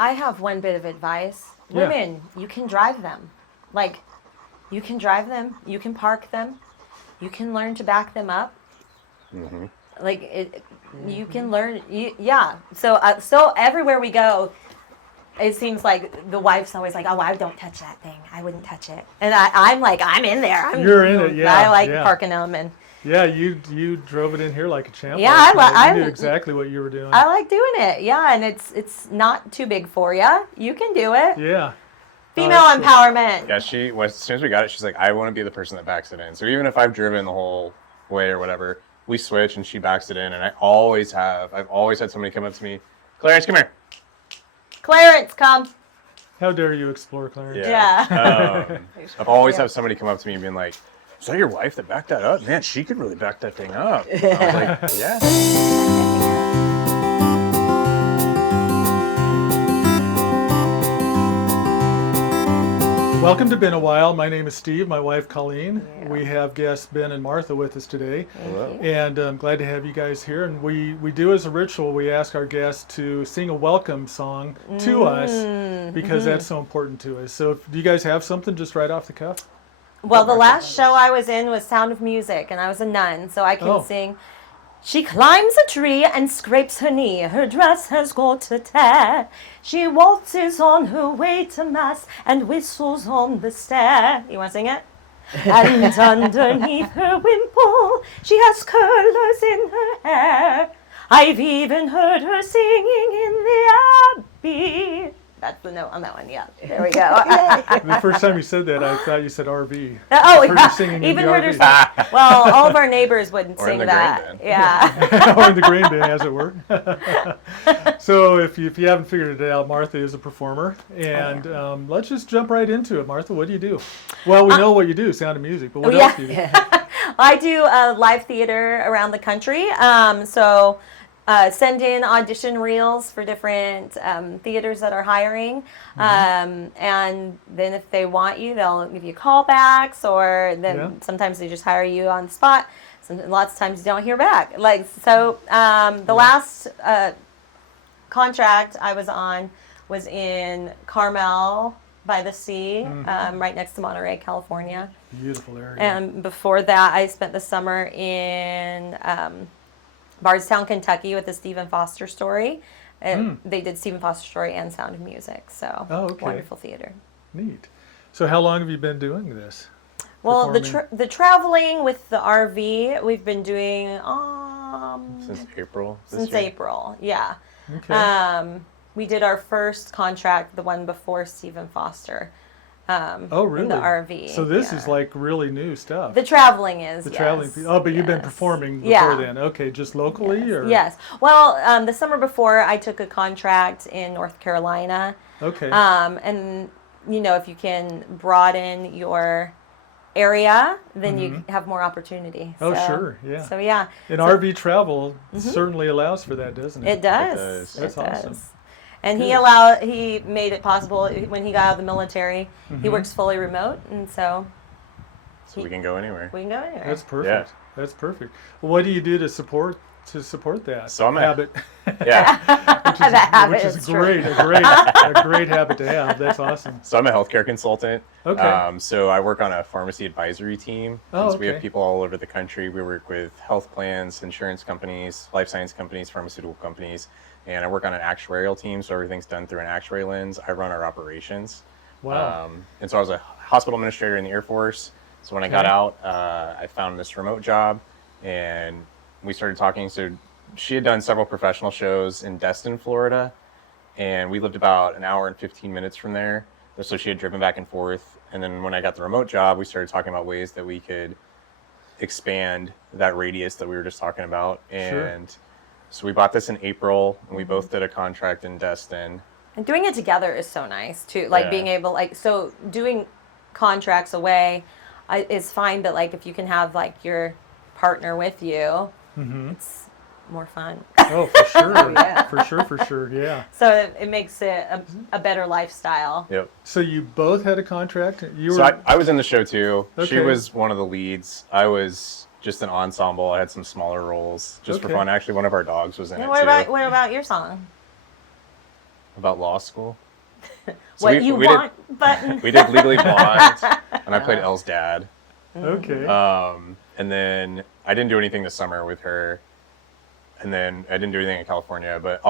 I have one bit of advice. Yeah. Women, you can drive them. Like, you can drive them. You can park them. You can learn to back them up. Mm-hmm. Like, you can learn. Yeah. So everywhere we go, it seems like the wife's always like, oh, I don't touch that thing. I wouldn't touch it. And I'm like, I'm in there. You're in it, yeah. I like yeah. parking them. And Yeah, you drove it in here like a champ. Yeah, last night. I You knew exactly what you were doing. I like doing it. Yeah, and it's not too big for you. You can do it. Yeah. Female that's cool. empowerment. Yeah, as soon as we got it, she's like, I want to be the person that backs it in. So even if I've driven the whole way or whatever, we switch and she backs it in. And I've always had somebody come up to me, Clarence, come here. Clarence, come. How dare you explore, Clarence? Yeah. I've always had somebody come up to me and being like, is that your wife that backed that up? Man, she could really back that thing up. I was like, yeah. Welcome to Been a While. My name is Steve, my wife Colleen. Yeah. We have guests Ben and Martha with us today. Hello. And I'm glad to have you guys here. And we do as a ritual, we ask our guests to sing a welcome song to us because that's so important to us. So do you guys have something just right off the cuff? Well, the last show I was in was Sound of Music, and I was a nun, so I can sing. She climbs a tree and scrapes her knee. Her dress has got a tear. She waltzes on her way to mass and whistles on the stair. You want to sing it? And underneath her wimple, she has curlers in her hair. I've even heard her singing in the abbey. That's the note on that one. Yeah, there we go. The first time you said that, I thought you said RV. Oh, Heard her singing even in the heard her RV. sing. Well, all of our neighbors wouldn't Or in sing the that. grain bin. Yeah. Or in the grain bin, as it were. So if you haven't figured it out, Martha is a performer. And let's just jump right into it. Martha, what do you do? Well, we know what you do, Sound of Music, but what else do you do? I do live theater around the country. Send in audition reels for different theaters that are hiring. And then if they want you, they'll give you callbacks, or then sometimes they just hire you on the spot. Lots of times you don't hear back. The last contract I was on was in Carmel by the sea, right next to Monterey, California. Beautiful area. And before that, I spent the summer in Bardstown, Kentucky, with the Stephen Foster story. And they did Stephen Foster story and Sound of Music. So wonderful theater. Neat. So how long have you been doing this? Well, Performing? the traveling with the RV, we've been doing Since April. since April. Yeah. Okay. We did our first contract, the one before Stephen Foster. Oh, really? In the RV. So this is like really new stuff. The traveling is, The yes. traveling. Oh, but you've been performing before Yeah. then. Okay, just locally, Yes. or Yes. Well, the summer before, I took a contract in North Carolina. Okay. And if you can broaden your area, then you have more opportunity. Oh, So- sure, yeah. So yeah. And So- RV travel certainly allows for that, doesn't it? It does. does. That's It awesome. does. And Good. he made it possible when he got out of the military. He works fully remote, and so So we can go anywhere. we can go anywhere. That's perfect. That's perfect. Well, what do you do to support that So I'm a- habit? Yeah. That habit Which is true. a great habit to have. That's awesome. So I'm a healthcare consultant. Okay. So I work on a pharmacy advisory team. Oh, And so we have okay. people all over the country. We work with health plans, insurance companies, life science companies, pharmaceutical companies, and I work on an actuarial team. So everything's done through an actuary lens. I run our operations. Wow. And so I was a hospital administrator in the Air Force. So when I got out, I found this remote job, and we started talking. So she had done several professional shows in Destin, Florida, and we lived about an hour and 15 minutes from there. So she had driven back and forth. And then when I got the remote job, we started talking about ways that we could expand that radius that we were just talking about. And so we bought this in April, and we both did a contract in Destin. And doing it together is so nice too. Like Yeah. being able, so doing contracts away is fine, but like if you can have like your partner with you, it's more fun. Oh, for sure. Yeah. For sure. Yeah. So it makes it a better lifestyle. Yep. So you both had a contract. You were. So I was in the show too. She Okay. was one of the leads. I was just an ensemble. I had some smaller roles just for Okay. fun. Actually, one of our dogs was in And it what too. about your song? about law school. So What you want button. We did Legally Blonde, and I played Elle's dad. Okay. And then I didn't do anything this summer with her. And then I didn't do anything in California, but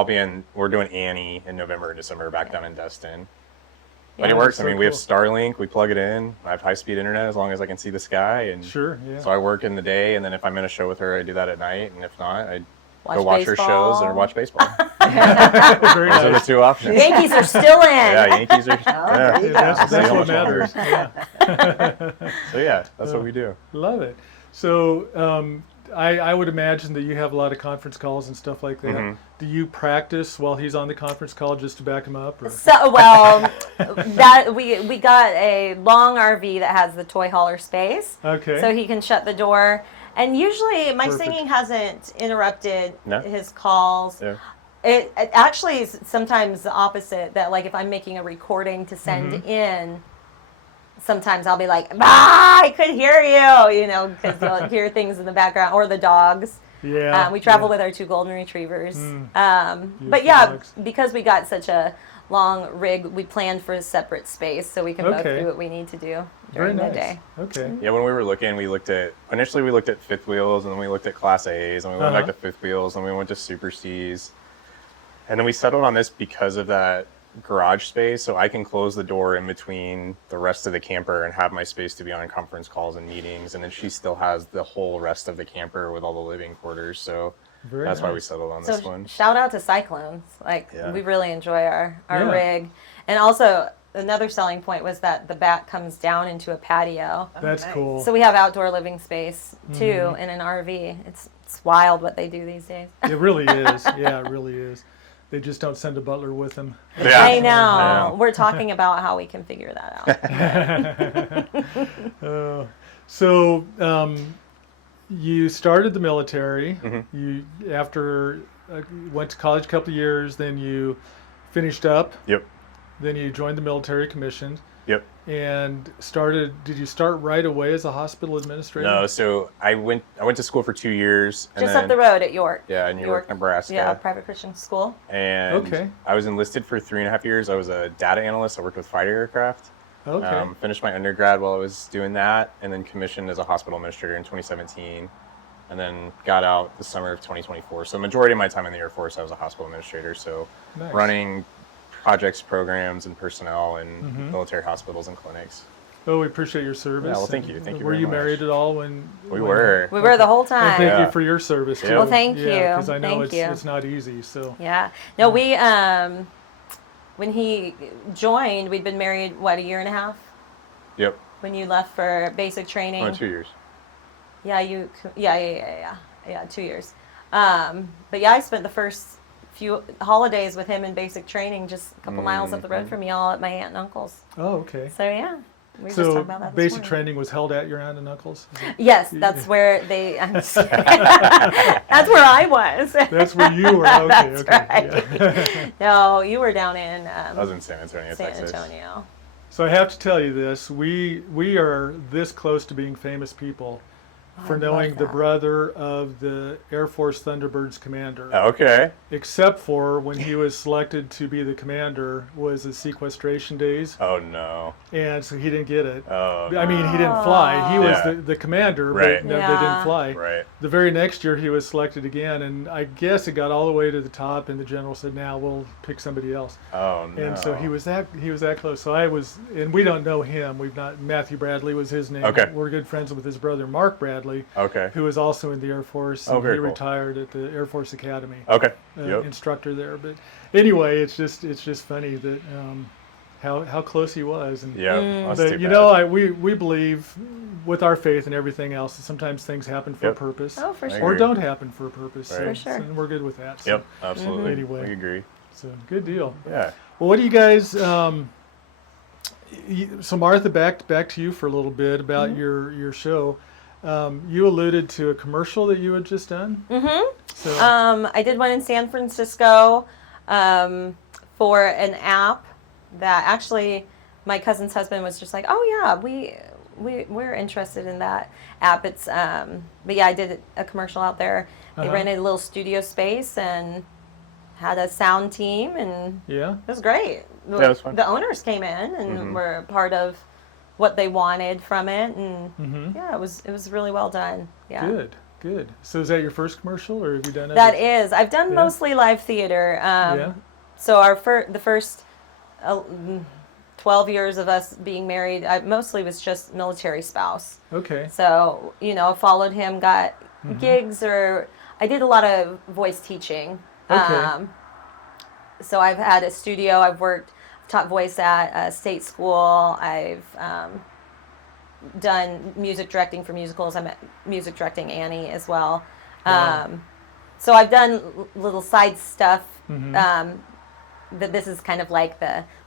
we're doing Annie in November and December back down in Destin. But Yeah. it works. So I mean, we have cool. Starlink, we plug it in. I have high-speed internet as long as I can see the sky. And Sure, yeah. so I work in the day, and then if I'm in a show with her, I do that at night. And if not, I Watch go watch her baseball. shows or watch baseball. Very Those are the nice. two options. Yankees are still in. Yeah, Yankees are. Yeah, Yeah. that's See how what much longer. matters. Yeah. So yeah, that's what we do. Love it. So I would imagine that you have a lot of conference calls and stuff like that. Mhm. Do you practice while he's on the conference call just to back him up? Or? So well, that we got a long RV that has the toy hauler space, Okay. so he can shut the door. And usually, my Perfect. singing hasn't interrupted No? his calls. Yeah. It actually is sometimes the opposite. That like if I'm making a recording to send Mm-hmm. in, sometimes I'll be like, "Ah, I could hear you," because you'll hear things in the background or the dogs. Yeah. We travel yeah. with our 2 golden retrievers. Beautiful But yeah, dogs. because we got such a long rig, we planned for a separate space so we can both Okay. do what we need to do Very during nice. the day. Okay. Yeah, when we were looking, initially we looked at fifth wheels, and then we looked at Class A's, and we went back Uh-huh. to fifth wheels, and we went to Super C's. And then we settled on this because of that garage space, so I can close the door in between the rest of the camper and have my space to be on conference calls and meetings, and then she still has the whole rest of the camper with all the living quarters, so Very that's why we nice. settled on So this one. shout out to Cyclones. Yeah. We really enjoy our Yeah. rig. And also another selling point was that the back comes down into a patio. That's nice. cool. So we have outdoor living space too Mm-hmm. in an RV. It's wild what they do these days. It really is. Yeah, it really is. They just don't send a butler with them. Yeah. I know. Yeah. We're talking about how we can figure that out. So you started the military. Mhm. You after went to college a couple of years. Then you finished up. Yep. Then you joined the military commission Yep. and started. Did you start right away as a hospital administrator? No, so I went to school for 2 years. And Just then, up the road at York. Yeah, in York, Nebraska. Yeah, private Christian school. And Okay. I was enlisted for 3.5 years. I was a data analyst. I worked with fighter aircraft. Okay. Finished my undergrad while I was doing that, and then commissioned as a hospital administrator in 2017, and then got out the summer of 2024. So majority of my time in the Air Force, I was a hospital administrator. So Nice. running projects, programs, and personnel in Mhm. military hospitals and clinics. Oh, we appreciate your service. Yeah, well, thank and you. Thank you Were very you much. married at all when? We were. We were the whole And time. thank Yeah. you for your service too. Yeah. Well, thank you. Because I know Thank you. it's not easy. So Yeah. No, we when he joined, we'd been married what, a year and a half Yep. when you left for basic training. Only 2 years. Yeah, yeah, 2 years. But yeah, I spent the first few holidays with him in basic training, just a couple miles up the road from y'all at my aunt and uncle's. oh, okay. So yeah, we were just talking So about that. This basic morning. training was held at your aunt and uncle's. Is it- Yes, that's where they. I'm just kidding. That's where I was. That's where you were. Okay, That's okay. right. Yeah. No, you were down in I was in San Antonio, San Texas. Antonio. So I have to tell you this: we are this close to being famous people for I love knowing the that. brother of the Air Force Thunderbirds commander. Oh, okay. Except for when he was selected to be the commander was the sequestration days, Oh no. and so he didn't get it. Oh. I mean, he didn't fly. He was Yeah. the commander, Right. but no, they Yeah. didn't fly. Right. The very next year, he was selected again, and I guess it got all the way to the top, and the general said, "Now we'll pick somebody else." Oh no. And so he was that close. So I was, and we don't know him. We've not. Matthew Bradley was his name. Okay. We're good friends with his brother Mark Bradley, Okay. who was also in the Air Force. Oh, and very he cool. retired at the Air Force Academy. Okay. Yep. Instructor there. But anyway, it's just funny that how close he was. And Yeah. That's too but you bad. know, we believe with our faith and everything else that sometimes things happen for a Yep. purpose. Oh, for I sure. Or agree. don't happen for a purpose. Right. For sure. So we're good with that. So, Yep. Absolutely. Anyway. We agree. so good deal. Yeah. Well, what do you guys? So Martha, back to you for a little bit about your show. You alluded to a commercial that you had just done. Mm-hmm. So I did one in San Francisco for an app that actually my cousin's husband was just like, oh yeah, we're interested in that app. It's but yeah, I did a commercial out there. They Uh-huh. rented a little studio space and had a sound team, and Yeah. it was great. Yeah, it was fun. The owners came in and were part of what they wanted from it, and yeah, it was really well done. Yeah. Good. Good. So is that your first commercial, or have you done That others? is. I've done mostly live theater. Yeah. So the first 12 years of us being married, I mostly was just military spouse. Okay. So, followed him, got gigs, or I did a lot of voice teaching. Okay. So I've had a studio. I've taught voice at a state school. I've done music directing for musicals. I'm music directing Annie as well. Wow. So I've done little side stuff. But this is kind of like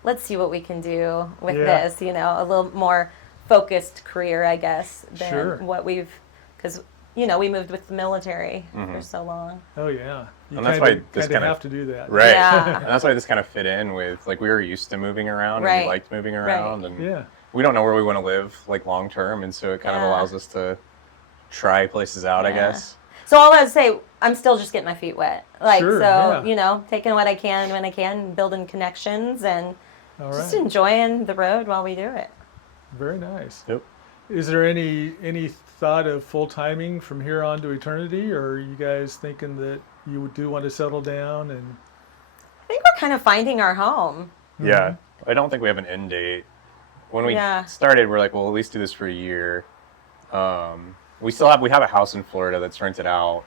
let's see what we can do with this, a little more focused career, I guess, than what because, we moved with the military for so long. Oh yeah. You And that's why this kind of have to do that. Right. Yeah. And that's why this kind of fit in with, like, we were used to moving around and we liked moving around. And Yeah. we don't know where we want to live, like, long term. And so it kind of allows us to try places out, I guess. So all I would say, I'm still just getting my feet wet. Sure, Taking what I can when I can, building connections, and All just right. enjoying the road while we do it. Very nice. Yep. Is there any thought of full timing from here on to eternity, or are you guys thinking that you do want to settle down and? I think we're kind of finding our home. Yeah. I don't think we have an end date. When we Yeah. started, we're like, well, at least do this for a year. We have a house in Florida that's rented out,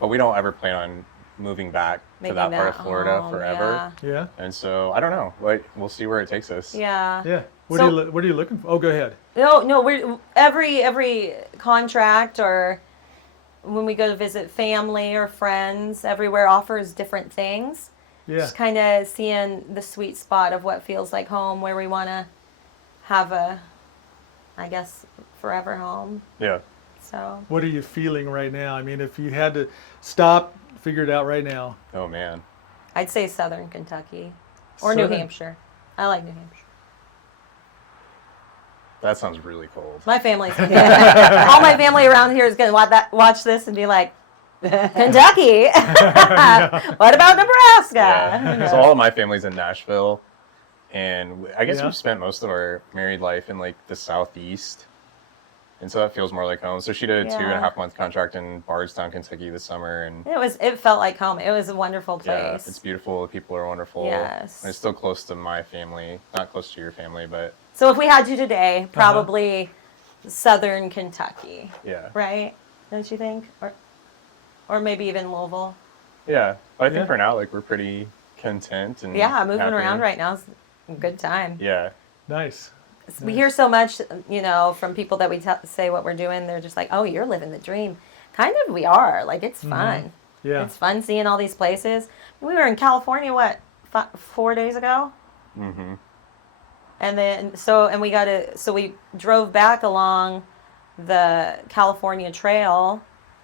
but we don't ever plan on moving back to that part of Florida forever. Yeah. And so I don't know. Like, we'll see where it takes us. Yeah. Yeah. What So- are you looking for? Oh, go ahead. No, we're every contract, or when we go to visit family or friends, everywhere offers different things. Yeah. Just kind of seeing the sweet spot of what feels like home, where we want to have I guess, forever home. Yeah. So. What are you feeling right now? I mean, if you had to stop, figure it out right now. Oh, man. I'd say Southern Kentucky or New Southern- Hampshire. I like New Hampshire. That sounds really cold. My family's all my family around here is going to watch this and be like, Kentucky. What about Nebraska? Yeah. So all of my family's in Nashville, and I guess Yeah. we've spent most of our married life in, like, the Southeast. And so that feels more like home. So she did a 2.5-month contract in Bardstown, Kentucky this summer, and It felt like home. It was a wonderful yeah, place. it's beautiful. The people are wonderful. Yes. And it's still close to my family, not close to your family, but So if we had to today, probably Southern Kentucky, yeah, right? Don't you think? Or maybe even Louisville. yeah. But I think Yeah. for now, like, we're pretty content and Yeah, moving happy. around right now is a good time. Yeah, Nice. We hear so much, from people that we say what we're doing. They're just like, "Oh, you're living the dream." Kind of, we are. Like, it's fun. Yeah. It's fun seeing all these places. We were in California, 4 days ago? mm-hmm. And then, we drove back along the California Trail.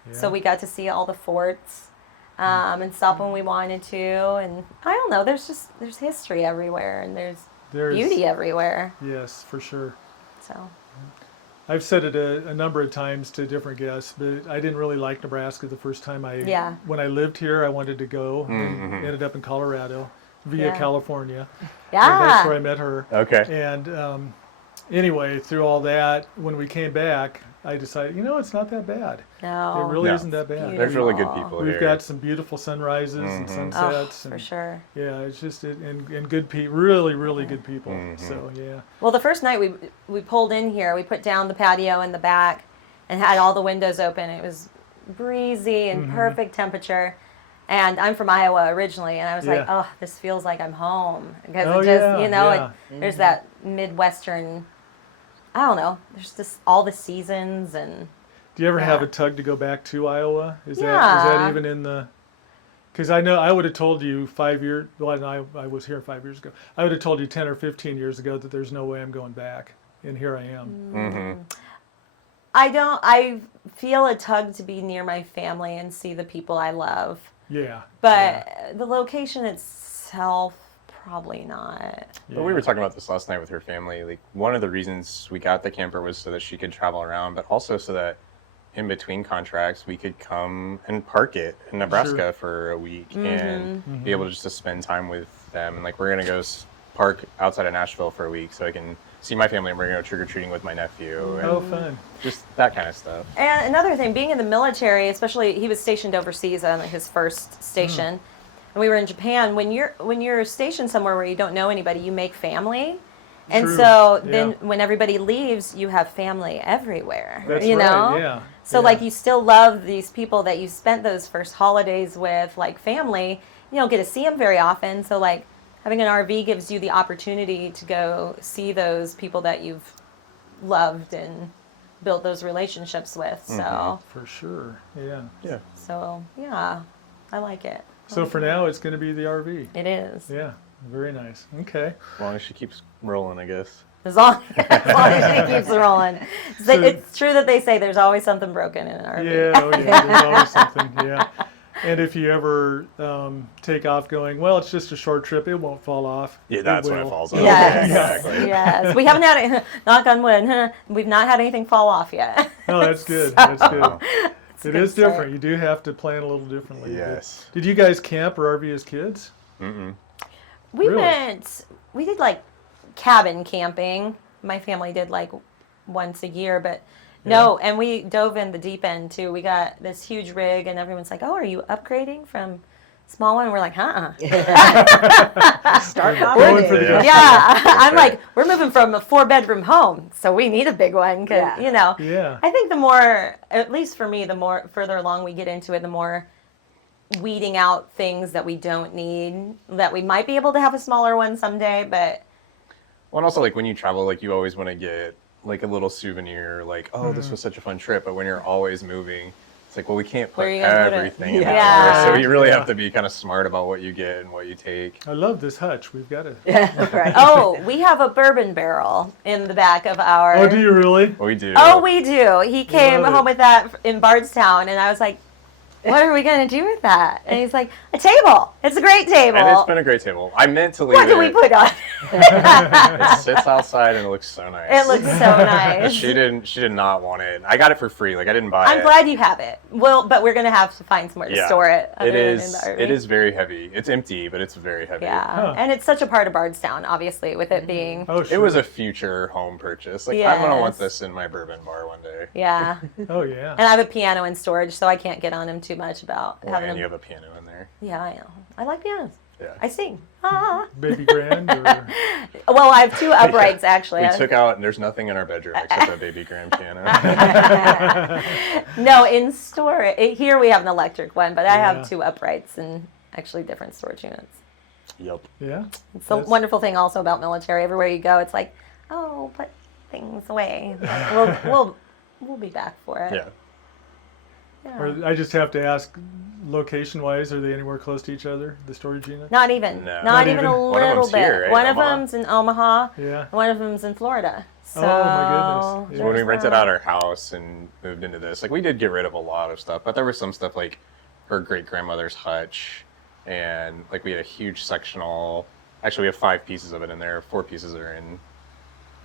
Yeah. So we got to see all the forts and stop when we wanted to. And I don't know, there's history everywhere, and there's beauty everywhere. Yes, for sure. So. I've said it a number of times to different guests, but I didn't really like Nebraska the first time when I lived here. I wanted to go and ended up in Colorado via California. Yeah. And that's where I met her. Okay. And anyway, through all that, when we came back, I decided, it's not that bad. No. It really No. isn't that bad. There's really good people We've here. got some beautiful sunrises and Oh, sunsets. for and, sure. Yeah, it's just and good people, really, really good people. So yeah. Well, the first night we pulled in here, we put down the patio in the back and had all the windows open. It was breezy and perfect temperature. And I'm from Iowa originally, and I was like, "Oh, this feels like I'm home," because Oh, it just, yeah. there's that Midwestern. I don't know. There's just all the seasons and. Do you ever have Yeah. a tug to go back to Iowa? Is that Yeah. even in the? Because I know I would have told you 5 years. Well, I was here 5 years ago. I would have told you 10 or 15 years ago that there's no way I'm going back, and here I am. Mm-hmm. I feel a tug to be near my family and see the people I love, Yeah. but the location itself, probably not. Yeah. But we were talking about this last night with her family. Like, one of the reasons we got the camper was so that she could travel around, but also so that in between contracts, we could come and park it in Nebraska for a week and be able just to spend time with them. And like, we're going to go park outside of Nashville for a week so I can see my family, and we're going to go trick-or-treating with my nephew. And Oh, fun. just that kind of stuff. And another thing, being in the military, especially he was stationed overseas on his first station, and we were in Japan. When you're stationed somewhere where you don't know anybody, you make family, and True. so then Yeah. when everybody leaves, you have family everywhere. That's you know? right, yeah. So Yeah. like you still love these people that you spent those first holidays with, like family. You don't get to see them very often, so like having an RV gives you the opportunity to go see those people that you've loved and built those relationships with. So, For sure, yeah. Yeah. yeah, I like it. So for now, it's going to be the RV. It is. Yeah, very nice. Okay. As long as she keeps rolling, I guess. As long as she keeps rolling. So- It's true that they say there's always something broken in an RV. Yeah, oh yeah, there's always something, yeah. And if you ever take off going, well, it's just a short trip, it won't fall off. Yeah, that's when it will. falls off. Yes, Exactly. yes. We haven't had it, knock on wood, we've not had anything fall off yet. Oh, that's good. That's good. It's a It good is start. different. You do have to plan a little differently. Yes. Did you guys camp or RV as kids? We Really? we did like cabin camping. My family did like once a year, but no, and we dove in the deep end too. We got this huge rig, and everyone's like, "Oh, are you upgrading from small one?" And we're like, Start Going for the nominating. Yeah, I'm right. like, we're moving from a 4-bedroom home, so we need a big one, cause Yeah. you know. Yeah. I think the more, at least for me, the more further along we get into it, the more weeding out things that we don't need. That we might be able to have a smaller one someday, but Well, and also, like, when you travel, like, you always want to get, like, a little souvenir, like, oh, this was such a fun trip. But when you're always moving, it's like, well, we can't put Where are you gonna put it? everything in Yeah. there. So you really Yeah. have to be kind of smart about what you get and what you take. I love this hutch. We've got it. Right. oh, we have a bourbon barrel in the back of our. Oh, do you really? Well, we do. Oh, we do. He came Love it. home with that in Bardstown, and I was like, "What are we gonna do with that?" And he's like, "A table. It's a great table." And it's been a great table. I meant to leave what do we it. put on? It sits outside and it looks so nice. It looks so nice. She did not want it. I got it for free. Like, I didn't buy it. I'm glad you have it. Well, but we're gonna have to find somewhere to Yeah. store it. other It than in is. the RV. It is very heavy. It's empty, but it's very heavy. Yeah, Huh. and it's such a part of Bardstown, obviously, with it being. Oh, sure. It was a future home purchase. Like, I'm gonna want Yes. this in my bourbon bar one day. Yeah, Oh, yeah. and I have a piano in storage, so I can't get on him too much about Well, having and him. you have a piano in there. Yeah, I know. I like pianos. Yeah. I sing. Ah. Baby grand or Well, I have two uprights actually. We took out, and there's nothing in our bedroom except a baby grand piano. No, in storage. Here we have an electric one, but I Yeah. have two uprights and actually different storage units. Yep. yeah. It's a That's- wonderful thing also about military. Everywhere you go, it's like, oh, put things away. Like, we'll be back for it. Yeah. Yeah. Or I just have to ask, location-wise, are they anywhere close to each other? The storage unit? Not even. No. Not Not even even? a One of little them's bit. here, right? One of Omaha? them's in Omaha. Yeah. And one of them's in Florida. So Oh, my goodness. So when we there's rented that. out our house and moved into this, like, we did get rid of a lot of stuff, but there was some stuff like her great grandmother's hutch, and like we had a huge sectional. Actually, we have 5 pieces of it in there. 4 pieces are in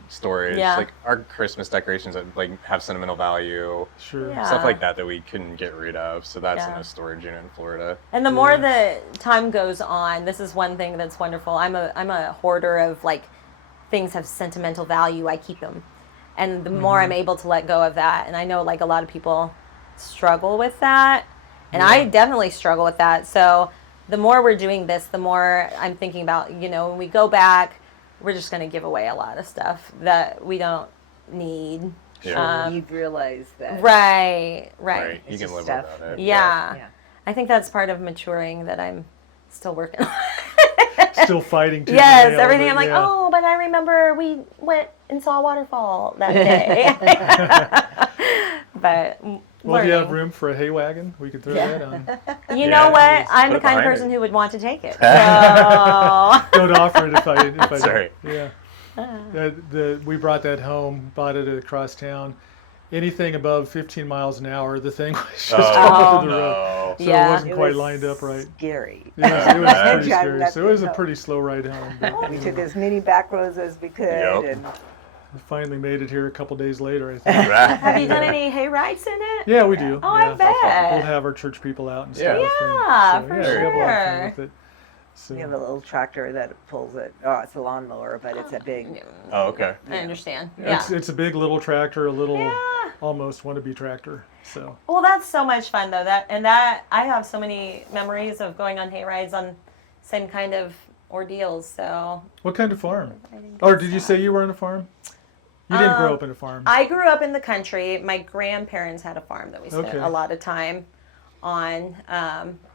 storage. Yeah. Like our Christmas decorations that like have sentimental value, Sure. Yeah. stuff like that that we couldn't get rid of. So that's in Yeah. a storage unit in Florida. And the more the time goes on, this is one thing that's wonderful. I'm a hoarder of like things have sentimental value. I keep them, and the more I'm able to let go of that, and I know like a lot of people struggle with that, and I definitely struggle with that. So the more we're doing this, the more I'm thinking about, you know, when we go back, we're just going to give away a lot of stuff that we don't need. Yeah. You've realized that. Right. Right. You It's can just live stuff. without it. Yeah. Yeah. I think that's part of maturing that I'm still working on. Still fighting to Yes, nail, everything. but I'm like, yeah. oh, but I remember we went and saw a waterfall that day. But Well, do you have learning. room for a hay wagon? We could throw Yeah. that on. You Yeah, know what? just I'm put the it kind of behind person it. who would want to take it. So Don't offer it if I Sorry. don't. Yeah. We brought that home, bought it across town. Anything above 15 miles an hour, the thing was just Oh, over the road. no. So Yeah. it wasn't It quite was lined up right. Scary. Yeah, it was pretty Driving scary. up So it was a the pretty slow ride home. but, We took as many back roads as we could, Yep. and finally made it here a couple days later, I think. Have you done any hay rides in it? Yeah, we do. Oh, yeah. I bet. We'll have our church people out and Yeah. stuff. Yeah, and, for we have a lot of fun sure. with it. So, We have a little tractor that pulls it. Oh, it's a lawnmower, but it's a big. Oh, okay. I understand. Yeah. it's a big little tractor, a little Yeah. almost wannabe tractor. So Well, that's so much fun though. That I have so many memories of going on hay rides on same kind of ordeals. So what kind of farm? I think Or it's, did you say you were on a farm? You didn't grow up in a farm. I grew up in the country. My grandparents had a farm that we spent Okay. a lot of time on.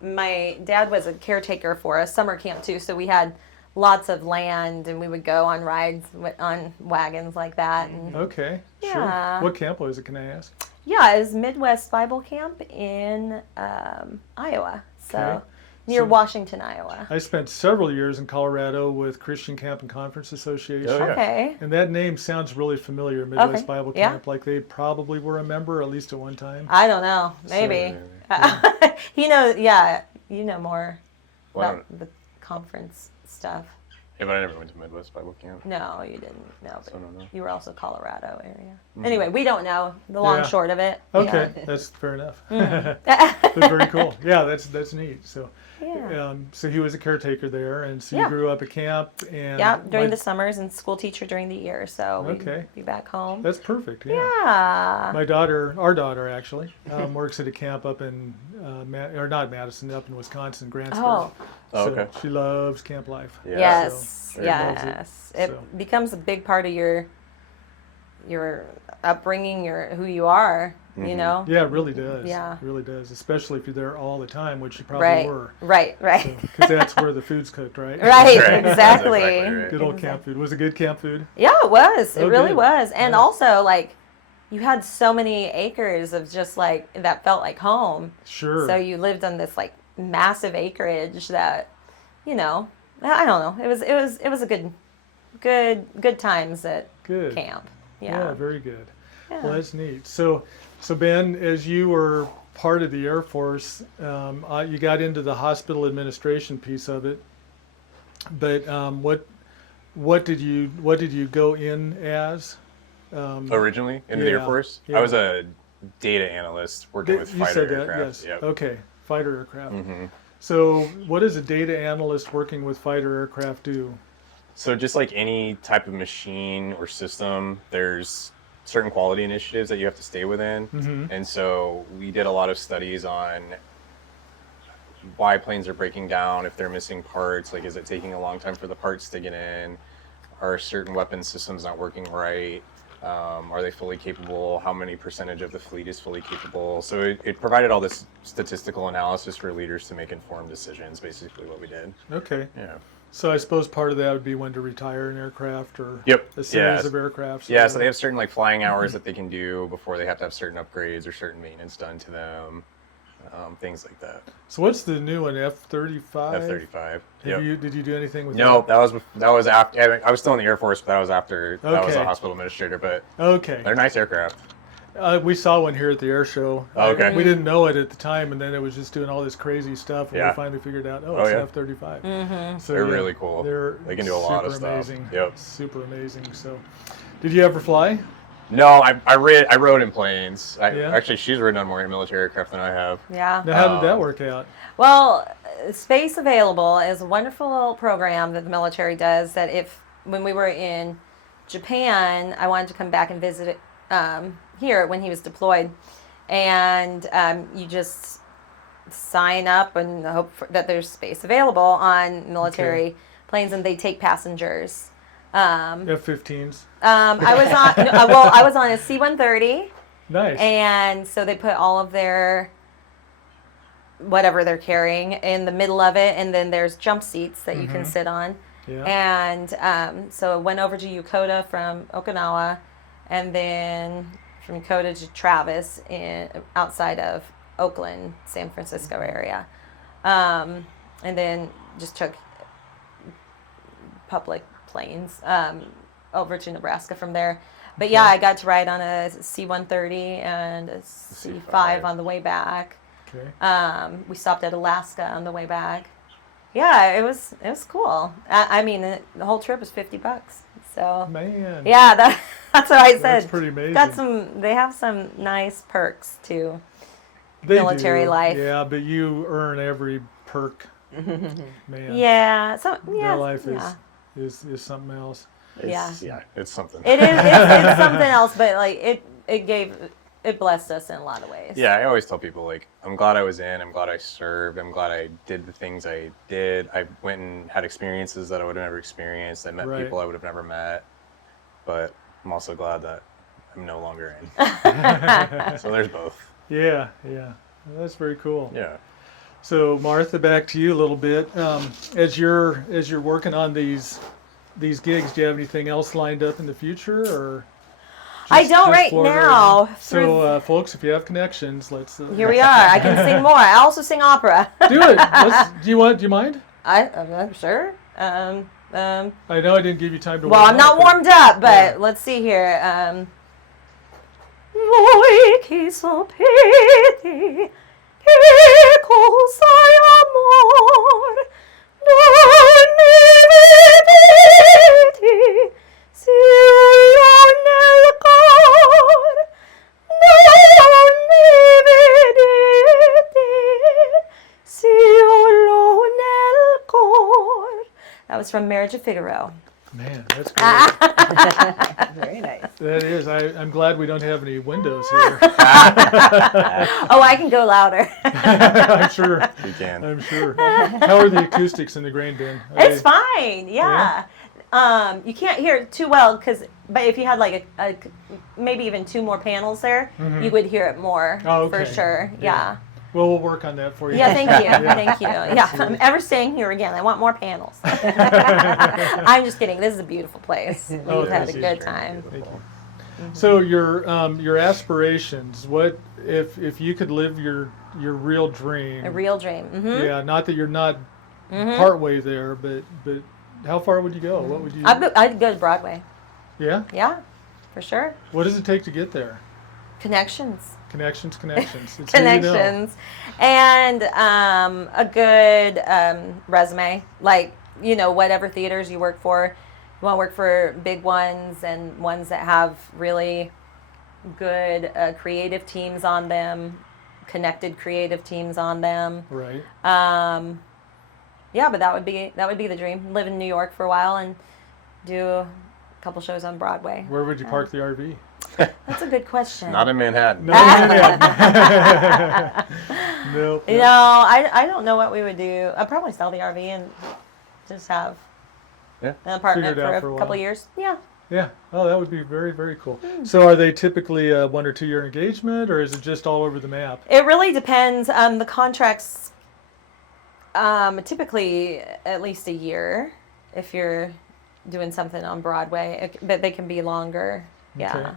My dad was a caretaker for a summer camp too, so we had lots of land, and we would go on rides on wagons like that. And Okay, Yeah. sure. What camp was it, can I ask? yeah, it was Midwest Bible Camp in Iowa, so Okay. near So- Washington, Iowa. I spent several years in Colorado with Christian Camp and Conference Association. Oh, yeah. Okay. And that name sounds really familiar, Midwest Okay, Bible yeah. Camp, like they probably were a member at least at one time. I don't know. Maybe. He knows. Yeah, you know more Well, about the conference stuff. yeah, but I never went to Midwest Bible Camp. No, you didn't. No, So but I don't know. you were also Colorado area. Anyway, we don't know the long Yeah. short of it. Okay, Yeah. that's fair enough. Mm. That's very cool. Yeah, that's neat. So, Yeah. so he was a caretaker there, and so Yeah. you grew up at camp, and Yeah, during my- the summers and school teacher during the year, so we'd Okay. be back home. That's perfect. Yeah. Yeah. My daughter, our daughter actually, works at a camp up in, or not Madison, up in Wisconsin, Grantsburg. Oh, Oh, So okay. she loves camp life. Yeah. yes, So, loves it, yes. It so. becomes a big part of your upbringing, your who you are. You know. Yeah, it really does. Yeah. It really does, especially if you're there all the time, which you probably Right. were. Right. Right. Because that's where the food's cooked, right? Right. Right. That's Exactly. exactly right. Good old camp food. Was it good camp food? Yeah, it was. It Oh, really good. was. And Nice. also, like, you had so many acres of just like that felt like home. Sure. So you lived on this like massive acreage that, you know, I don't know. It was a good times at Good. camp. Yeah, Yeah. very good. Yeah. Well, that's neat. So Ben, as you were part of the Air Force, you got into the hospital administration piece of it. But what did you go in as? Originally into the Air Yeah, Force, yeah. I was a data analyst working with You fighter said that, aircraft. yes. Yep. Okay, fighter aircraft. Mhm. So, what does a data analyst working with fighter aircraft do? So just like any type of machine or system, there's certain quality initiatives that you have to stay within. Mhm. And so we did a lot of studies on why planes are breaking down, if they're missing parts, like is it taking a long time for the parts to get in? Are certain weapon systems not working right? Are they fully capable? How many percentage of the fleet is fully capable? So it provided all this statistical analysis for leaders to make informed decisions, basically what we did. Okay. Yeah. So I suppose part of that would be when to retire an aircraft or Yep. a series Yeah. of aircraft. Yeah, so they have certain like flying hours that they can do before they have to have certain upgrades or certain maintenance done to them, things like that. So what's the new one? F-35. F-35. Did Yep. you do anything with No, that? that was after. I was still in the Air Force, but that was after. That was a Okay. hospital administrator, but Okay. they're nice aircraft. We saw one here at the air show. Oh, okay. We didn't know it at the time, and then it was just doing all this crazy stuff. And Yeah. we finally figured out, Oh, it's an yeah. F-35. Mm-hmm. So They're yeah, really cool. They can do a lot of super stuff. Amazing. Yep. Super amazing. So, did you ever fly? No, I rode in planes. Yeah. Actually, she's ridden on more military aircraft than I have. Yeah. Now, how did that work out? Well, Space Available is a wonderful program that the military does. That when we were in Japan, I wanted to come back and visit it here when he was deployed, and you just sign up and hope that there's space available on military planes, and they take passengers. F-15s. I was on I was on a C-130. Nice. And so they put all of their whatever they're carrying in the middle of it, and then there's jump seats that you can sit on. Yeah. And so I went over to Yokota from Okinawa, and then from Yokota to Travis outside of Oakland, San Francisco area. And then just took public planes over to Nebraska from there. But yeah, I got to ride on a C-130 and a C5 on the way back. Okay. We stopped at Alaska on the way back. Yeah, it was cool. I mean, the whole trip was $50. So Man. yeah, that's what I said. That's pretty amazing. They have some nice perks too. They military do. life. Yeah, but you earn every perk. Man. Yeah, Their life yeah. is something else. It's something. It is. It's something else, but like it blessed us in a lot of ways. Yeah, I always tell people, like, I'm glad I was in, I'm glad I served, I'm glad I did the things I did. I went and had experiences that I would have never experienced. I met Right. people I would have never met. But I'm also glad that I'm no longer in. So there's both. Yeah. That's very cool. Yeah. So Martha, back to you a little bit. As you're working on these gigs, do you have anything else lined up in the future, or? I don't right Florida now. So, folks, if you have connections, let's. Here we are. I can sing more. I also sing opera. Do it. Do you mind? I'm sure. I know I didn't give you time to. Well, I'm not warmed up, but let's see here. Voi chi sapete che cosa è amor, non mi vedete, se io nel cor, non mi vedete, se io nel cor. That was from Marriage of Figaro. Man, that's great. Very nice. That is. I'm glad we don't have any windows here. Oh, I can go louder. I'm sure. You can. I'm sure. How are the acoustics in the grain bin? It's fine. Yeah. You can't hear it too well but if you had like a maybe even two more panels there, you would hear it more for sure. Yeah. Well, we'll work on that for you. Yeah, thank you. Thank you. Yeah, if I'm ever staying here again, I want more panels. I'm just kidding. This is a beautiful place. We've had a good time. Thank you. So your aspirations, what if you could live your real dream? A real dream. Mm-hmm. Yeah, not that you're not partway there, but how far would you go? What would you? I'd go to Broadway. Yeah? Yeah, for sure. What does it take to get there? Connections. Connections. It's Connections, and a good resume. Like, whatever theaters you work for, you want to work for big ones and ones that have really good creative teams on them, connected creative teams on them. Right. Yeah, but that would be the dream. Live in New York for a while and do a couple shows on Broadway. Where would you park the RV? That's a good question. Not in Manhattan. No. Nope. I don't know what we would do. I'd probably sell the RV and just have an apartment Figure it out for for a a couple while. years. Yeah. Yeah. Oh, that would be very, very cool. So are they typically a 1 or 2 year engagement, or is it just all over the map? It really depends. The contracts typically at least a year if you're doing something on Broadway, but they can be longer. Yeah.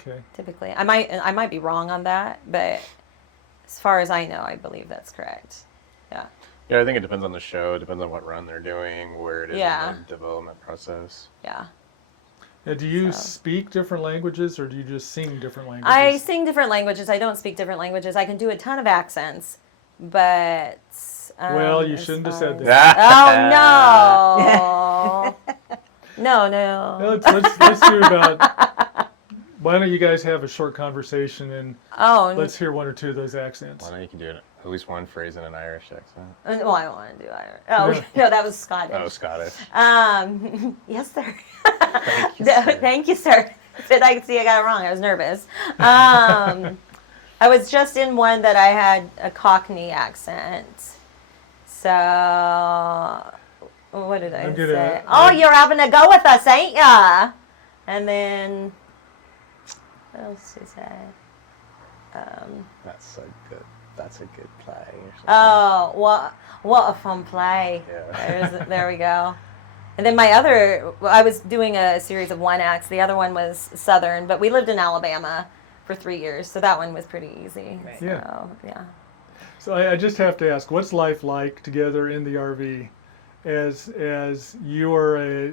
Okay. Typically. I might be wrong on that, but as far as I know, I believe that's correct. Yeah. Yeah, I think it depends on the show. It depends on what run they're doing, where it is in the development process. Yeah. Now, do you speak different languages, or do you just sing different languages? I sing different languages. I don't speak different languages. I can do a ton of accents, but well, you shouldn't have said that. Oh no. No. Let's do about. Why don't you guys have a short conversation and let's hear 1 or 2 of those accents. Well, now you can do at least one phrase in an Irish accent. Well, I don't want to do Irish. Oh, no, that was Scottish. Oh, Scottish. Yes, sir. Thank you, sir. Thank you, sir. I could see I got it wrong. I was nervous. I was just in one that I had a Cockney accent. So, what did I say? You're having a go with us, ain't ya? And then, what else did I say? That's a good play. Or something. Oh, what a fun play. Yeah. There we go. And then I was doing a series of one acts. The other one was Southern, but we lived in Alabama for 3 years, so that one was pretty easy. Right. So, yeah. So I just have to ask, what's life like together in the RV? As you are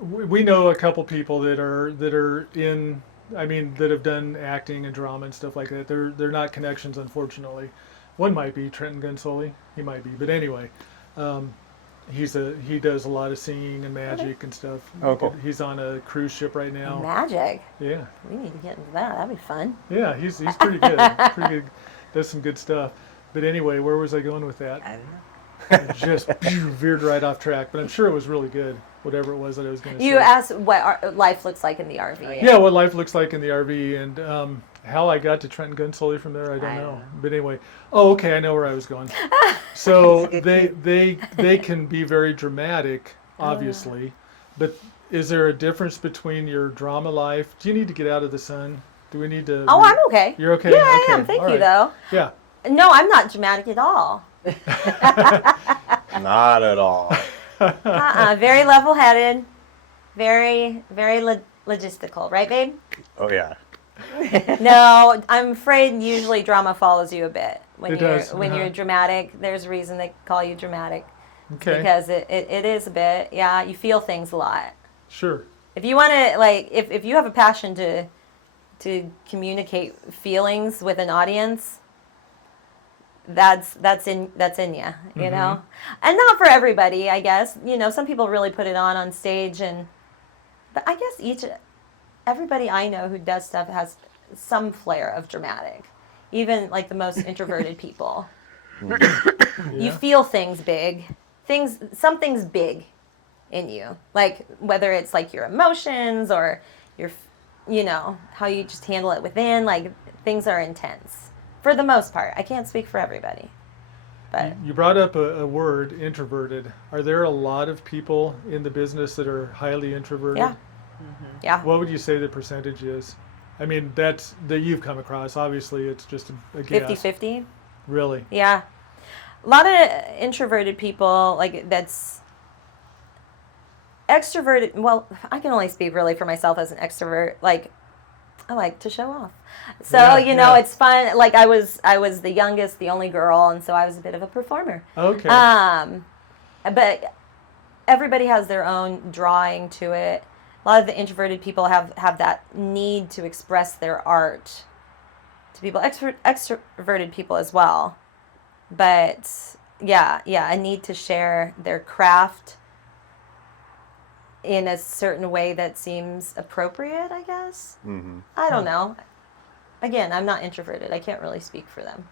we know a couple people that are in, that have done acting and drama and stuff like that. They're not connections, unfortunately. One might be Trenton Gunsoli. He might be, but anyway, he does a lot of singing and magic and stuff. Oh, cool. He's on a cruise ship right now. Magic. Yeah, We need to get into that. That'd be fun. yeah, he's pretty good. Pretty good. Does some good stuff. But anyway, where was I going with that? I don't know. Just veered right off track, but I'm sure it was really good. Whatever it was that I was going to say. You asked what life looks like in the RV. Yeah, what life looks like in the RV, and how I got to Trenton Gunsoli from there, I don't know. But anyway, okay, I know where I was going. So they can be very dramatic, obviously, but is there a difference between your drama life? Do you need to get out of the sun? Do we need to? Oh, I'm okay. You're okay. Yeah, I Okay, am. Thank all you, right. though. Yeah. No, I'm not dramatic at all. Not at all. Very level-headed, very logistical, right, babe? Oh yeah. No, I'm afraid usually drama follows you a bit when It you're does, when you're dramatic. There's a reason they call you dramatic Okay. because it is a bit. Yeah, you feel things a lot. Sure. If you want to if you have a passion to communicate feelings with an audience, that's in you, you know, and not for everybody, I guess. Some people really put it on stage, but I guess everybody I know who does stuff has some flair of dramatic, even like the most introverted people. You feel things big, something's big in you, like whether it's like your emotions or your, how you just handle it within, like things are intense. For the most part. I can't speak for everybody. But You brought up a word, introverted. Are there a lot of people in the business that are highly introverted? yeah. Yeah. What would you say the percentage is? I mean, that you've come across. Obviously, it's just a guess. 50-50. Really? Yeah. A lot of introverted people, like that's extroverted. Well, I can only speak really for myself as an extrovert. Like, I like to show off. So, Yeah. it's fun. Like I was the youngest, the only girl, and so I was a bit of a performer. Okay. But everybody has their own drawing to it. A lot of the introverted people have that need to express their art to people. Extroverted people as well. But yeah, a need to share their craft in a certain way that seems appropriate, I guess. Mm-hmm. I don't know. Again, I'm not introverted. I can't really speak for them.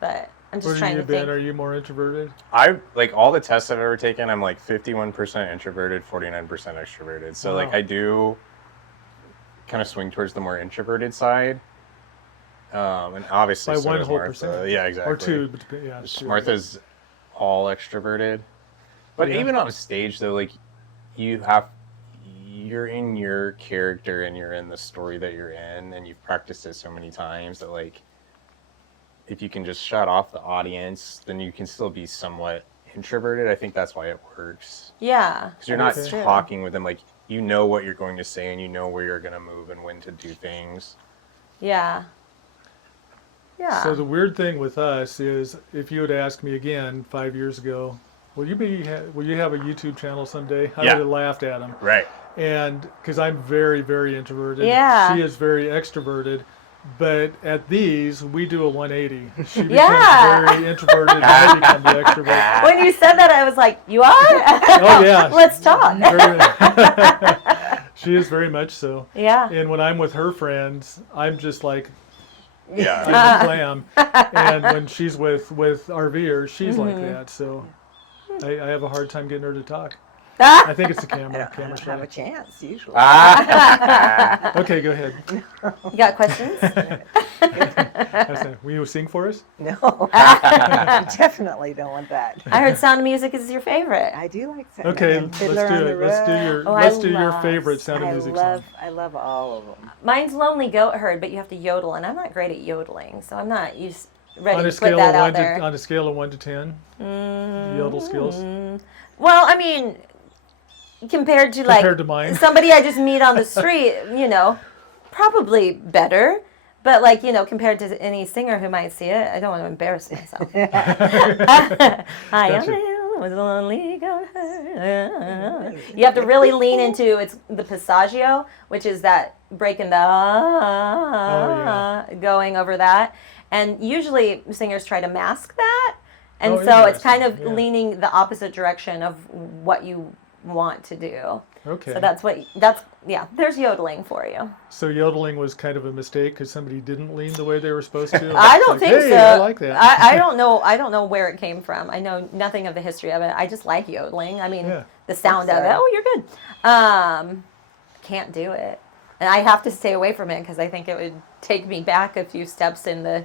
But I'm just Where trying have you to been? think. Are you more introverted? I like all the tests I've ever taken. I'm like 51% introverted, 49% extroverted. So Wow. like I do kind of swing towards the more introverted side. And obviously By so one does whole Martha. percent. Yeah, exactly. Or two, but yeah. Martha's all extroverted. But Yeah. even on stage though, like you're in your character and you're in the story that you're in, and you've practiced it so many times that like if you can just shut off the audience, then you can still be somewhat introverted. I think that's why it works. Yeah. Because you're not that's true. talking with them, like you know what you're going to say and you know where you're going to move and when to do things. Yeah. Yeah. So the weird thing with us is, if you had asked me again 5 years ago, will you have a YouTube channel someday? I Yeah. would have laughed at him. Right. And because I'm very, very introverted. Yeah. She is very extroverted. But at these, we do a 180. She becomes Yeah. very introverted, and I become the extrovert. When you said that, I was like, you are? Oh, yeah. Let's talk. She is very much so. Yeah. And when I'm with her friends, I'm just like, Yeah. I'm a clam. And when she's with RVers, she's like that. So I have a hard time getting her to talk. I think it's the I camera. don't have Camera a chance usually. Okay, go ahead. You got questions? Will you sing for us? No, I definitely don't want that. I heard Sound of Music is your favorite. I do like that. Okay, And let's Fiddler do on the it. Let's do Roof. your Oh, I let's do your love- favorite Sound of Music song. I love all of them. Mine's Lonely Goat Herd, but you have to yodel, and I'm not great at yodeling, so I'm not ready On to a scale put that of out there. on a scale of 1 to 10, yodel skills Well, I mean, compared to compared to mine. somebody I just meet on the street, probably better. But compared to any singer who might see it, I don't want to embarrass myself. I am a lonely goat herd. You have to really lean into the passaggio, which is that breaking the yeah. going over that. And usually singers try to mask that. And Oh, so it's kind of interesting. Yeah. leaning the opposite direction of what you want to do. Okay. So there's yodeling for you. So yodeling was kind of a mistake because somebody didn't lean the way they were supposed to. I It's don't like, think hey, so. I like that. I don't know. I don't know where it came from. I know nothing of the history of it. I just like yodeling. I mean, Yeah. the sound of it. That's Oh, you're good. Can't do it, and I have to stay away from it because I think it would take me back a few steps in the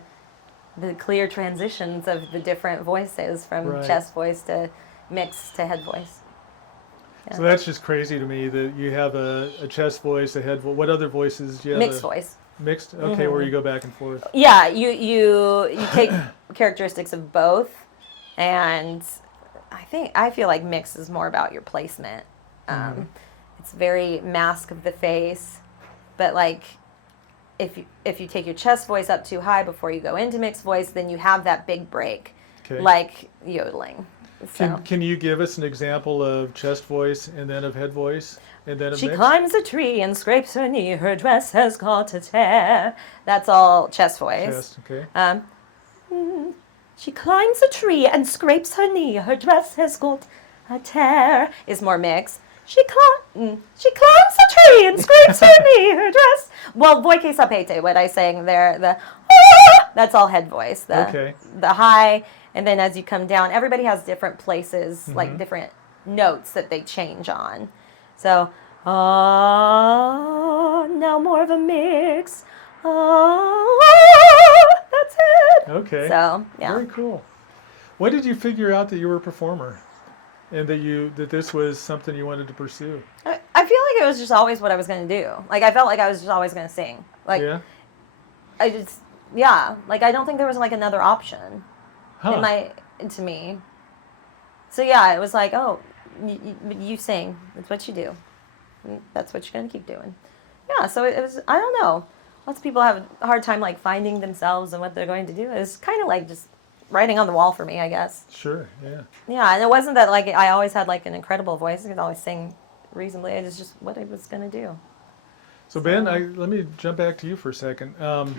clear transitions of the different voices from Right. chest voice to mix to head voice. So that's just crazy to me that you have a chest voice, a head voice. What other voices do you have? Mixed voice. Mixed? Okay, where you go back and forth. Yeah, you take characteristics of both, and I feel like mix is more about your placement. It's very mask of the face, but like if you take your chest voice up too high before you go into mixed voice, then you have that big break, Okay. like yodeling. So. Can you give us an example of chest voice and then of head voice and then of She mixed? climbs a tree and scrapes her knee. Her dress has got a tear. That's all chest voice. Chest, okay. She climbs a tree and scrapes her knee. Her dress has got a tear. Is more mix. She climbs a tree and scrapes her knee. Her dress. Well, voy que sapete, what I sang there. That's all head voice. Okay. The high, and then as you come down, everybody has different places, like different notes that they change on. So, now more of a mix. That's it. Okay. So, yeah. Very cool. When did you figure out that you were a performer and that this was something you wanted to pursue? I feel like it was just always what I was going to do. Like, I felt like I was just always going to sing. Like, Yeah? like, I don't think there was, like, another option Huh. to me. So, yeah, it was like, oh, you sing. That's what you do. That's what you're going to keep doing. Yeah, so it was, I don't know. Lots of people have a hard time, like, finding themselves and what they're going to do. It was kind of like just writing on the wall for me, I guess. Sure, yeah. Yeah, and it wasn't that, like, I always had, like, an incredible voice. I could always sing reasonably. It was just what I was going to do. So Ben, let me jump back to you for a second. I'm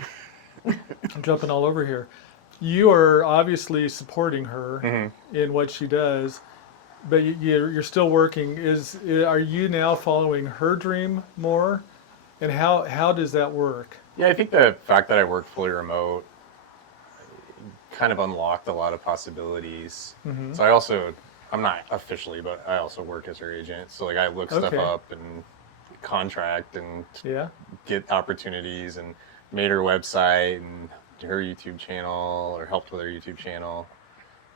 jumping all over here. You are obviously supporting her in what she does, but you're still working. Are you now following her dream more? And how does that work? Yeah, I think the fact that I work fully remote kind of unlocked a lot of possibilities. So I'm not officially, but I also work as her agent. So like I look stuff Okay. up and contract and Yeah. get opportunities and made her website and her YouTube channel or helped with her YouTube channel.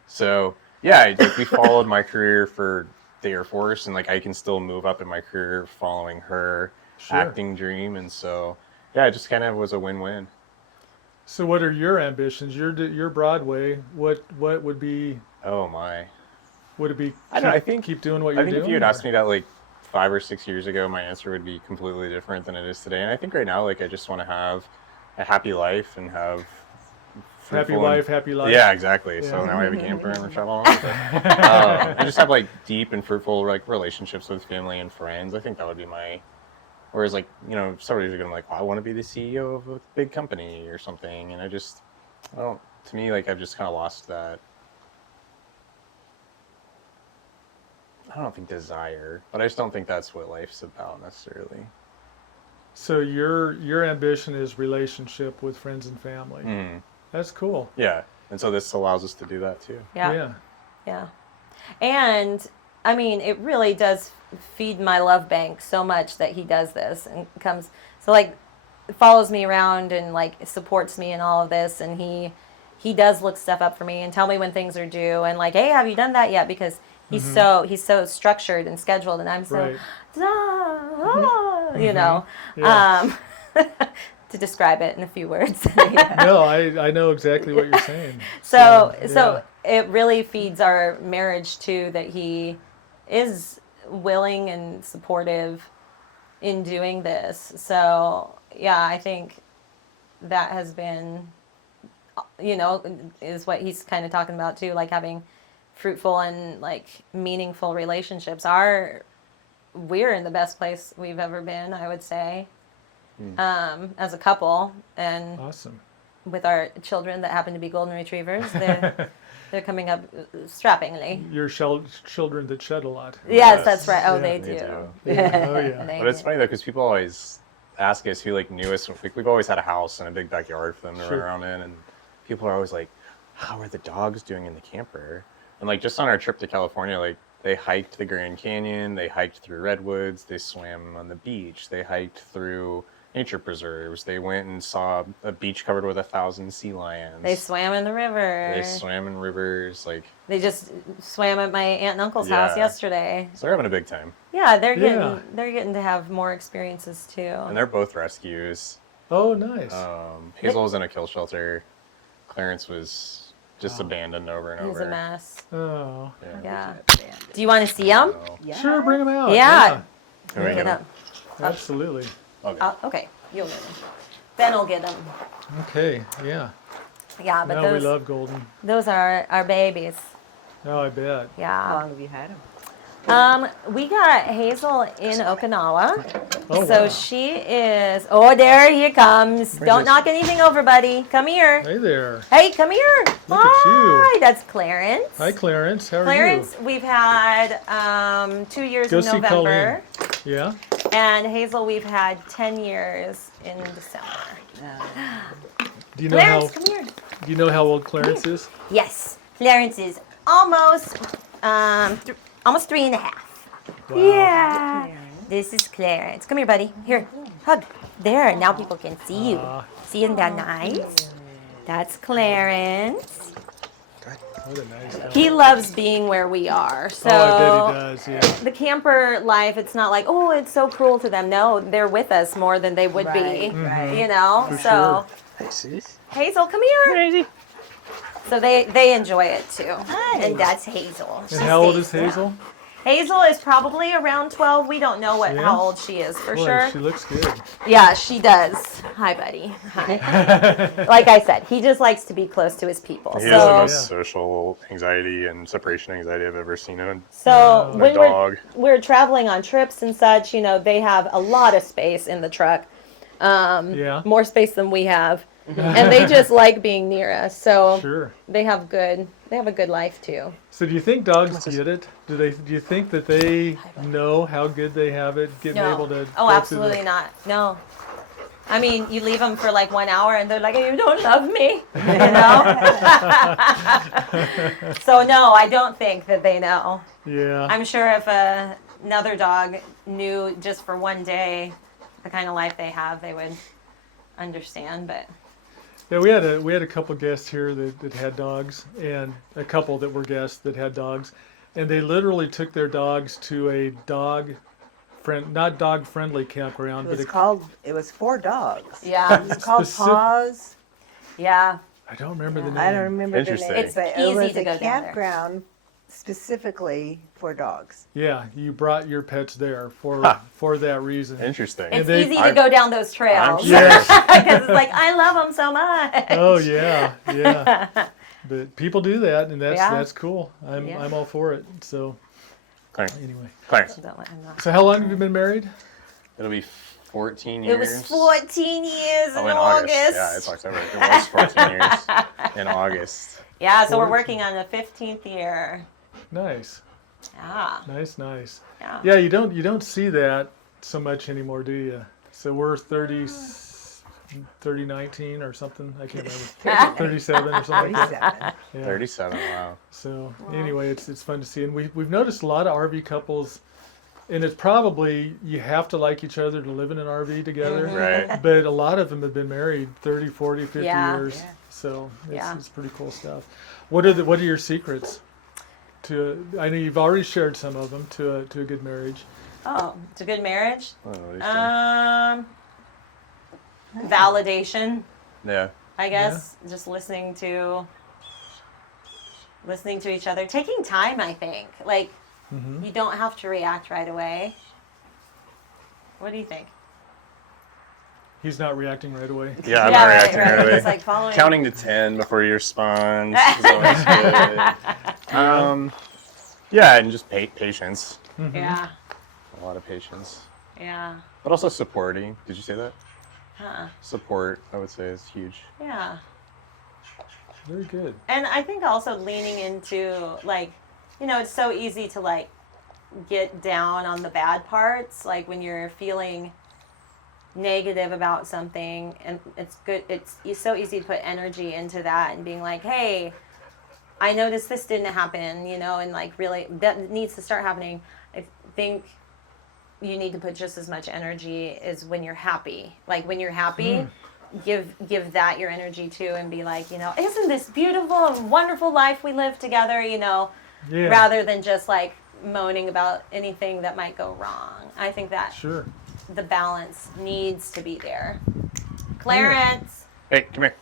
So yeah, we followed my career for the Air Force, and like I can still move up in my career following her Sure. acting dream, and so yeah, it just kind of was a win-win. So what are your ambitions? Your Broadway. What would be? Oh my! Would it be? I don't know, I think- keep doing what you're I think doing. if you had asked or- me that like 5 or 6 years ago, my answer would be completely different than it is today. And I think right now, like I just want to have a happy life and have Happy fruitful wife, happy life. Yeah, exactly. Yeah. So now I have a camper and we're traveling around. I just have like deep and fruitful like relationships with family and friends. I think that would be my. Whereas like somebody's gonna be like, well, I want to be the CEO of a big company or something, and I don't. To me, like I've just kind of lost that. I don't think desire, but I just don't think that's what life's about necessarily. So your ambition is relationship with friends and family. That's cool. Yeah, and so this allows us to do that too. Yeah. And I mean, it really does feed my love bank so much that he does this and comes follows me around and like supports me in all of this, and he does look stuff up for me and tell me when things are due and like, hey, have you done that yet? Because he's so structured and scheduled, and I'm so Right. you know. Yeah. To describe it in a few words. No, I know exactly what you're saying. So it really feeds our marriage too, that he is willing and supportive in doing this. So yeah, I think that has been, is what he's kind of talking about too, like having fruitful and like meaningful relationships. We're in the best place we've ever been, I would say, as a couple. And Awesome. with our children that happen to be golden retrievers. They're coming up strappingly. Your children that shed a lot. Yes, that's right. Oh, Yeah, they they do. do. Yeah. Oh yeah. They But it's do. funny though, because people always ask us who like knew us. We've always had a house and a big backyard for them to Sure. run around in, and people are always like, "How are the dogs doing in the camper?" And like just on our trip to California, like they hiked the Grand Canyon, they hiked through redwoods, they swam on the beach, they hiked through nature preserves, they went and saw a beach covered with 1,000 sea lions. They swam in the river. They swam in rivers, like They just swam at my aunt and uncle's house Yeah. yesterday. so they're having a big time. Yeah, they're getting Yeah. they're getting to have more experiences too. And they're both rescues. Oh, nice. Hazel was in a kill shelter. Clarence was just abandoned over and It was over. a mess. Oh. Yeah. Do you want to see them? So, Yeah. Sure, bring them out. Yeah. can we Get get them. Absolutely. Okay. Okay, you'll get them. Ben will get them. Okay. Yeah. Yeah, but Now those we love golden. those are our babies. Oh, I bet. How Yeah. long have you had them? We got Hazel in Okinawa. Oh, So wow. she is. Oh, there he comes. Don't knock anything over, buddy. Come here. Hey there. Hey, come here. Look at you. Hi, that's Clarence. Hi, Clarence. How are Clarence, we've had 2 years Go in see November. you? Yeah. And Hazel, we've had 10 years in December. Do you know how? Clarence, come here. Do you know how old Clarence is? Yes, Clarence is almost almost 3.5. Wow. Yeah. This is Clarence. Come here, buddy. Here, hug. There, now people can see you. See, isn't that nice? That's Clarence. What a nice dog. He loves being where we are. So Oh, I bet he does. Yeah. the camper life, it's not like, oh, it's so cruel to them. No, they're with us more than they would be. Right. You know? For So Hazel, come here. So they enjoy it too. And that's Hazel. And how old is Hazel? Hazel is probably around 12. We don't know Yeah? how old she is for Boy, sure. she looks good. Yeah, she does. Hi, buddy. Hi. Like I said, he just likes to be close to his people. He has the So, most social anxiety and separation anxiety I've ever seen him. so A when dog. we're traveling on trips and such, you know, they have a lot of space in the truck. Yeah. More space than we have. And they just like being near us. So Sure. they have a good life too. So do you think dogs get it? Do you think that they know how good they have it, getting able to? Oh, go through absolutely not. No. I mean, you leave them for like 1 hour and they're like, you don't love me, you know? So no, I don't think that they know. Yeah. I'm sure if another dog knew just for one day the kind of life they have, they would understand, but Yeah, we had a couple guests here that had dogs, and a couple that were guests that had dogs, and they literally took their dogs to a not dog friendly campground, but It was for dogs. yeah, It's called Specific- Paws. yeah. I don't remember the name. I don't remember the Interesting. name. It's but easy it was to a go down there. campground specifically for dogs. Yeah, you brought your pets there for that reason. Interesting. It's they- easy to go down those trails I'm Yes. because it's like I love them so much. Oh yeah, yeah. But people do that, and Yeah. that's cool. Yeah. I'm all for it. So Clarence. anyway, Clarence. Don't let him know. so how long have you been married? It'll be 14 years. It was 14 years Oh, in August. August. Yeah, it's October. It was 14 years in August. Yeah, so we're 14. working on the 15th year. Nice, Yeah. nice. Yeah. Yeah, you don't see that so much anymore, do you? So we're 3019 or something. I can't remember. 37 or something like that. 37. Yeah. 37. Wow. So anyway, it's fun to see, and we've noticed a lot of RV couples, and it's probably you have to like each other to live in an RV together. Right. But a lot of them have been married 30, 40, 50 Yeah. years. Yeah. So Yeah. it's pretty cool stuff. What are your secrets I know you've already shared some of them to a good marriage. Oh, it's a good marriage. Oh, what do you think? Validation, Yeah. I guess. Just listening to each other, taking time. I think like Mm-hmm. you don't have to react right away. What do you think? He's not reacting right away. Yeah, I'm Yeah, not right, reacting right. right away. It's like following. Counting to 10 before you respond is always good. Yeah, and just patience. Yeah, A lot of patience. yeah, But also supporting. Did you say that? huh? Support, I would say, is huge. Yeah. Very good. And I think also leaning into, like, it's so easy to, like, get down on the bad parts, like when you're feeling negative about something, and it's so easy to put energy into that and being like, hey, I noticed this didn't happen, and like really that needs to start happening. I think you need to put just as much energy as when you're happy. Like when you're happy, give that your energy too, and be like, isn't this beautiful and wonderful life we live together, rather than just like moaning about anything that might go wrong. I think that the balance needs to be there. Clarence. Hey, come here.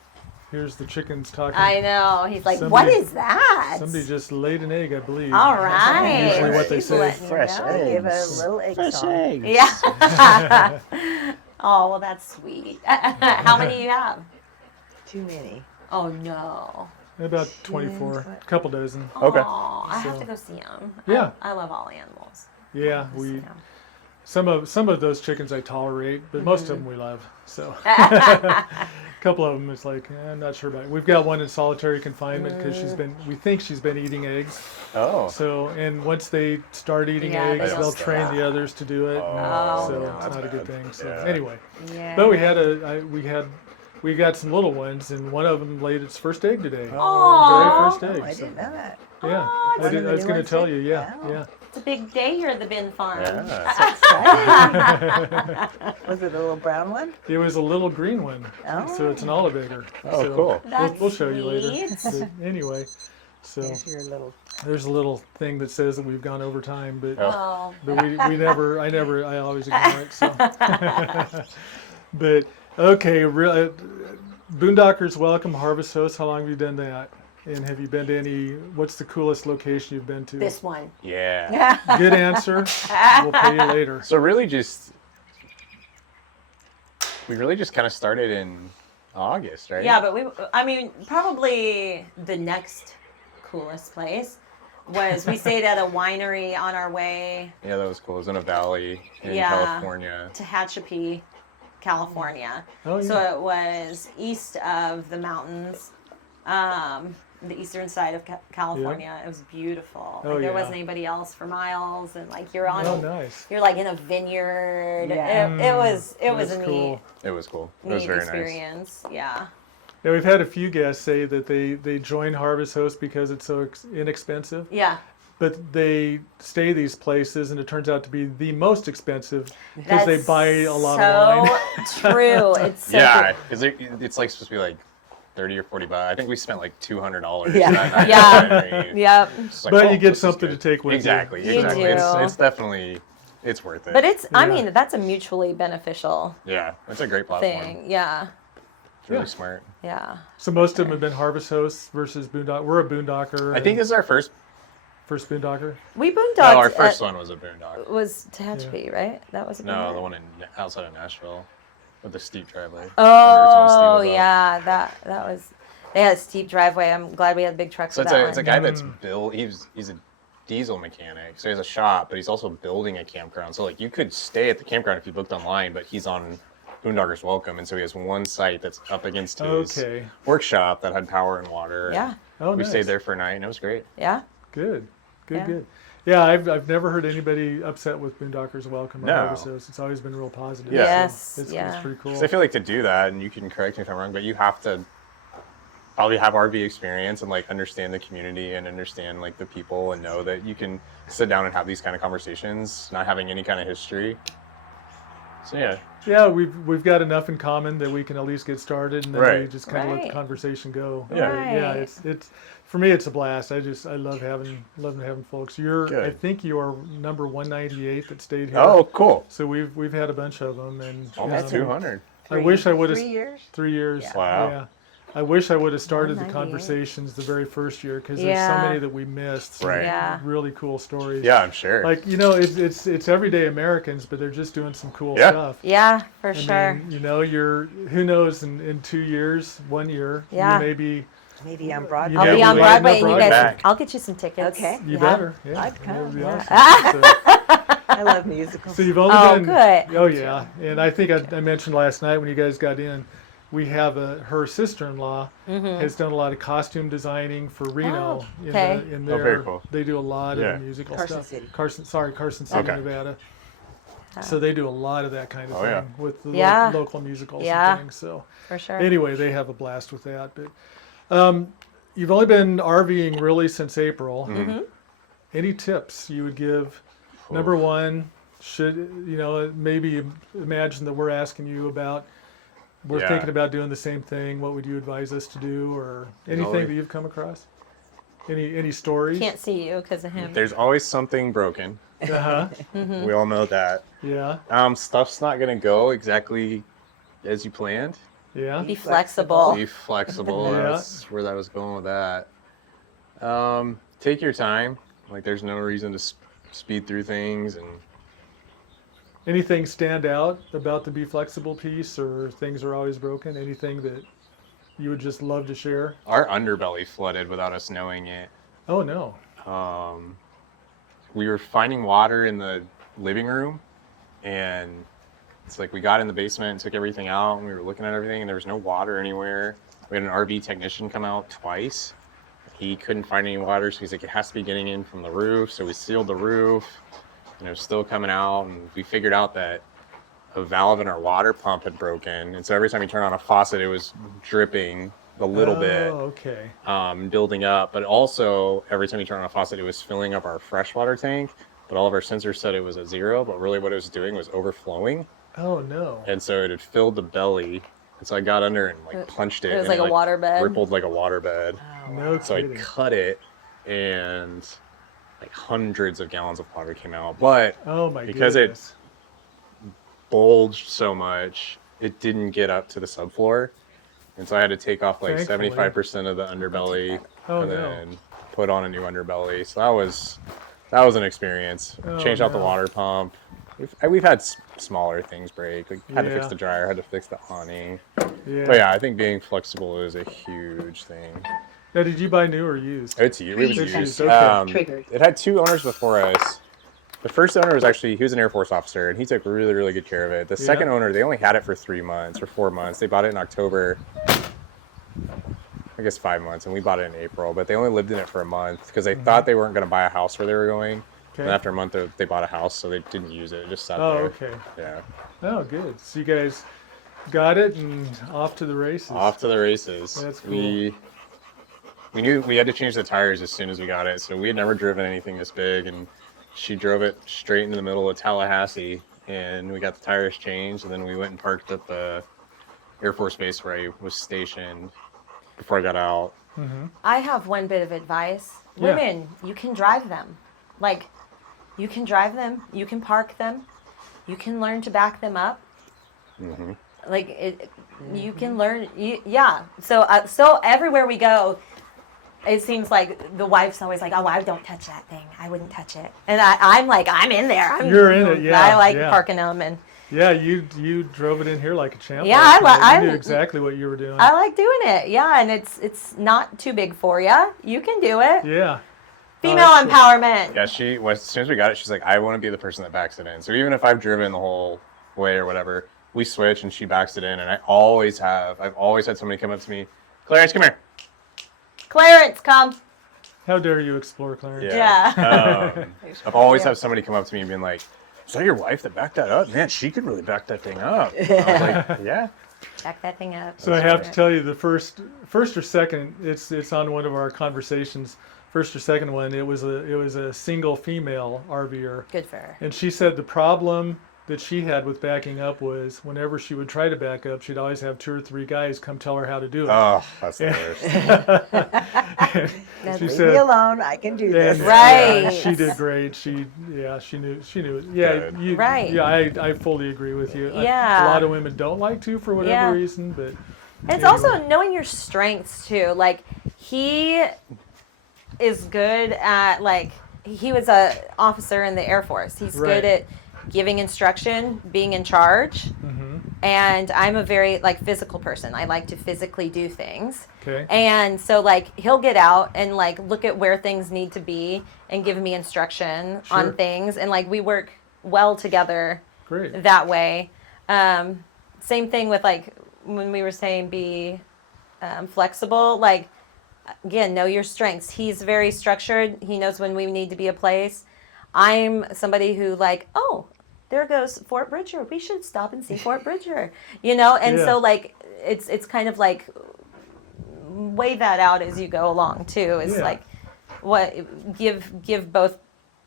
Here's the chickens talking. I know. He's like, what is that? Somebody just laid an egg, I believe. All right. Usually what they say. Fresh eggs. Give a little egg Fresh song. eggs. Yeah. Oh, well, that's sweet. How many do you have? Too many. Oh, no. About 24, a couple dozen. Okay. Oh, I have So- to go see them. Yeah. I love all animals. Yeah, See 'em. some of those chickens I tolerate, but most of them we love. So a couple of them it's like I'm not sure about it. We've got one in solitary confinement because we think she's been eating eggs. Oh. So and once they start eating Yeah, they eggs, don't they'll stop. train the others to do it. Oh, so no. it's not a good thing. So Yeah. anyway, Yeah. but we got some little ones, and one of them laid its first egg today. Aw. Very Oh, first I egg. So, didn't know that. yeah, Oh, I one of the was new going to ones tell did? you. Yeah, Wow. yeah. It's a big day here at the Bin Farm. Yeah. Was it a little brown one? It was a little green one, so it's an olive egger. Oh, so cool. That's we'll show you later. sweet. But anyway, so There's your little. there's a little thing that says that we've gone over time, but Oh. but I always ignore it. So, but okay, Boondockers Welcome Harvest Host. How long have you done that? And have you been to any? What's the coolest location you've been to? This one. Yeah. Good answer. We'll pay you later. So we really just kind of started in August, right? Yeah, but probably the next coolest place was we stayed at a winery on our way Yeah, that was cool. It was in a valley in Yeah. California. to Tehachapi, California. Oh, yeah. So it was east of the mountains, the eastern side of California. It was beautiful. Oh, Like, there yeah. wasn't anybody else for miles, and like you're on, Oh, nice. you're like in a vineyard. Yeah. It was That's a cool. It was cool. It was neat very nice. experience. Yeah. Yeah, we've had a few guests say that they join Harvest Host because it's so inexpensive. Yeah. But they stay these places, and it turns out to be the most expensive because they buy a lot of wine. So true. It's so Yeah, true. because it's like supposed to be like 30 or 40 bucks. I think we spent like $200. Yeah. that night. Yeah. Yep. It's like, But oh, you get this is something to good. take with you. Exactly. You Exactly. do. It's definitely worth it. But I Yeah. mean, that's a mutually beneficial yeah, it's a great platform. thing. Yeah. It's really Yeah. smart. Yeah. So most of them have been Harvest Hosts versus Boondock. We're a Boondocker. I think this is our first. first Boondocker. We boondocked. No, our first one was a boondock. was Tehachapi, right? That was a No, boondock? the one outside of Nashville with the steep driveway. Oh, yeah. That was. They had a steep driveway. I'm glad we had a big truck So for it's that a, it's a one. guy that's built. He's a diesel mechanic, so he has a shop, but he's also building a campground. So like you could stay at the campground if you booked online, but he's on Boondockers Welcome, and so he has one site that's up against his Okay. workshop that had power and water. Yeah. and Oh, we nice. stayed there for a night, and it was great. Yeah. Good. Good. Yeah. Good. Yeah, I've never heard anybody upset with Boondockers Welcome or No. Harvest Host. It's always been real positive. Yeah. Yes. It's yeah. pretty cool. 'Cause I feel like to do that, and you can correct me if I'm wrong, but you have to probably have RV experience and like understand the community and understand like the people and know that you can sit down and have these kind of conversations, not having any kind of history. So yeah, Yeah, we've got enough in common that we can at least get started, and then we Right. just kind of let the Right. conversation go. Yeah. Yeah. Right. It's for me, it's a blast. I love having folks. I Good. think you are number 198 that stayed here. oh cool, So we've had a bunch of them, and almost 200. I wish I would have 3 years. 3 years. Yeah. Wow. Yeah. I wish I would have started the 198. conversations the very first year because there's Yeah. so many that we missed. Some Right. Yeah. Really cool stories. Yeah, I'm sure. Like it's everyday Americans, but they're just doing some cool Yeah. stuff. Yeah, for I sure. mean, who knows in 2 years, 1 year, Yeah. you may be. Maybe on Broadway. I'll Yeah, be on we- Broadway, and you Broadway. guys. Back. I'll get you some tickets. Okay. You Yeah. better. Yeah. I'd That come. would be Yeah. awesome. So, I love musicals. so you've only Oh, done. good. Oh yeah, and I think I mentioned last night when you guys got in, we have her sister-in-law has done a lot of costume designing for Reno. Oh, okay. In Oh, their, very cool. They do a lot Yeah. of the musical Carson stuff. City. Carson City, Okay. Nevada. So they do a lot of that kind of Oh, thing yeah. with the Yeah. local musicals Yeah. and things. So For sure. anyway, they have a blast with that. But you've only been RVing really since April. Any tips you would give? Number one, maybe imagine that we're asking you about, we're Yeah. thinking about doing the same thing. What would you advise us to do, or anything Always- that you've come across? Any stories? Can't see you because of him. There's always something broken. Uh-huh. We all know that. Yeah. Stuff's not gonna go exactly as you planned. Yeah. Be flexible. Be flexible. Yeah. That's where I was going with that. Take your time. Like, there's no reason to speed through things. And Anything stand out about the be flexible piece, or things are always broken? Anything that you would just love to share? our underbelly flooded without us knowing it. Oh no. We were finding water in the living room, and it's like we got in the basement and took everything out, and we were looking at everything, and there was no water anywhere. We had an RV technician come out twice. He couldn't find any water, so he's like, it has to be getting in from the roof. So we sealed the roof, and it was still coming out, and we figured out that a valve in our water pump had broken, and so every time you turn on a faucet, it was dripping a little bit. Oh, okay. Building up, but also every time you turn on a faucet, it was filling up our freshwater tank, but all of our sensors said it was at 0, but really what it was doing was overflowing, Oh no. and so it had filled the belly, and so I got under and like punched it. It was and like a water bed. Rippled like a water bed. No So I kidding. cut it, and like hundreds of gallons of water came out, but Oh my because it- goodness. bulged so much, it didn't get up to the subfloor. And so I had to take off like Thankfully. 75% of the underbelly Oh, and no. then put on a new underbelly. So that was an experience. Oh, Changed out the no. water pump. We've had smaller things break. Like had to fix Yeah. the dryer, had to fix the awning. Yeah. But yeah, I think being flexible is a huge thing. Now, did you buy new or used? It was Used. used. Okay. Triggered. It had 2 owners before us. The first owner was he was an Air Force officer, and he took really, really good care of it. The second owner, they only had it for 3 months or 4 months. They bought it in October, I guess 5 months, and we bought it in April, but they only lived in it for a month because they thought they weren't going to buy a house where they were going. Okay. And after a month, they bought a house, so they didn't use it. It just sat Oh, there. okay. Yeah. Oh, good. So you guys got it and off to the races. Off to the races. That's cool. We knew we had to change the tires as soon as we got it, so we had never driven anything this big, and she drove it straight into the middle of Tallahassee, and we got the tires changed, and then we went and parked at the Air Force Base where I was stationed before I got out. I have one bit of advice. Yeah. Women, you can drive them. Like, you can drive them, you can park them, you can learn to back them up. Like, you can learn, yeah. So everywhere we go, it seems like the wife's always like, oh, I don't touch that thing. I wouldn't touch it. And I'm like, I'm in there. You're in it, yeah, I like yeah. parking them, and Yeah, you drove it in here like a champ. Yeah, last night. I You knew exactly what you were doing. I like doing it. Yeah, and it's not too big for you. You can do it. Yeah. Female that's cool. empowerment. Yeah, as soon as we got it, she's like, I want to be the person that backs it in. So even if I've driven the whole way or whatever, we switch and she backs it in. And I've always had somebody come up to me, Clarence, come here. Clarence, come. How dare you explore, Clarence? Yeah. I've always had somebody come up to me and been like, is that your wife that backed that up? Man, she could really back that thing up. I was like, yeah. Back that thing up. So I have to tell you, the first or second, it's on one of our conversations. First or second one, it was a single female RVer, Good for her. and she said the problem that she had with backing up was whenever she would try to back up, she'd always have 2 or 3 guys come tell her how to do it. Oh, that's the worst. She Leave said, me alone. I can do this. and, Right. yeah, she did great. She knew. Yeah, Good. Right. Yeah, I fully agree with you. Yeah. A lot of women don't like to for whatever Yeah. reason, but It's anyway. also knowing your strengths too. Like, he is good at, like, he was a officer in the Air Force. He's Right. good at giving instruction, being in charge. And I'm a very, like, physical person. I like to physically do things. Okay. And so, like, he'll get out and, like, look at where things need to be and give me instruction Sure. on things. And, like, we work well together Great. that way. Same thing with, like, when we were saying be flexible, like, again, know your strengths. He's very structured. He knows when we need to be a place. I'm somebody who like, oh, there goes Fort Bridger. We should stop and see Fort Bridger, you know? And Yeah. so like, it's kind of like, weigh that out as you go along too. It's Yeah. like, what, give both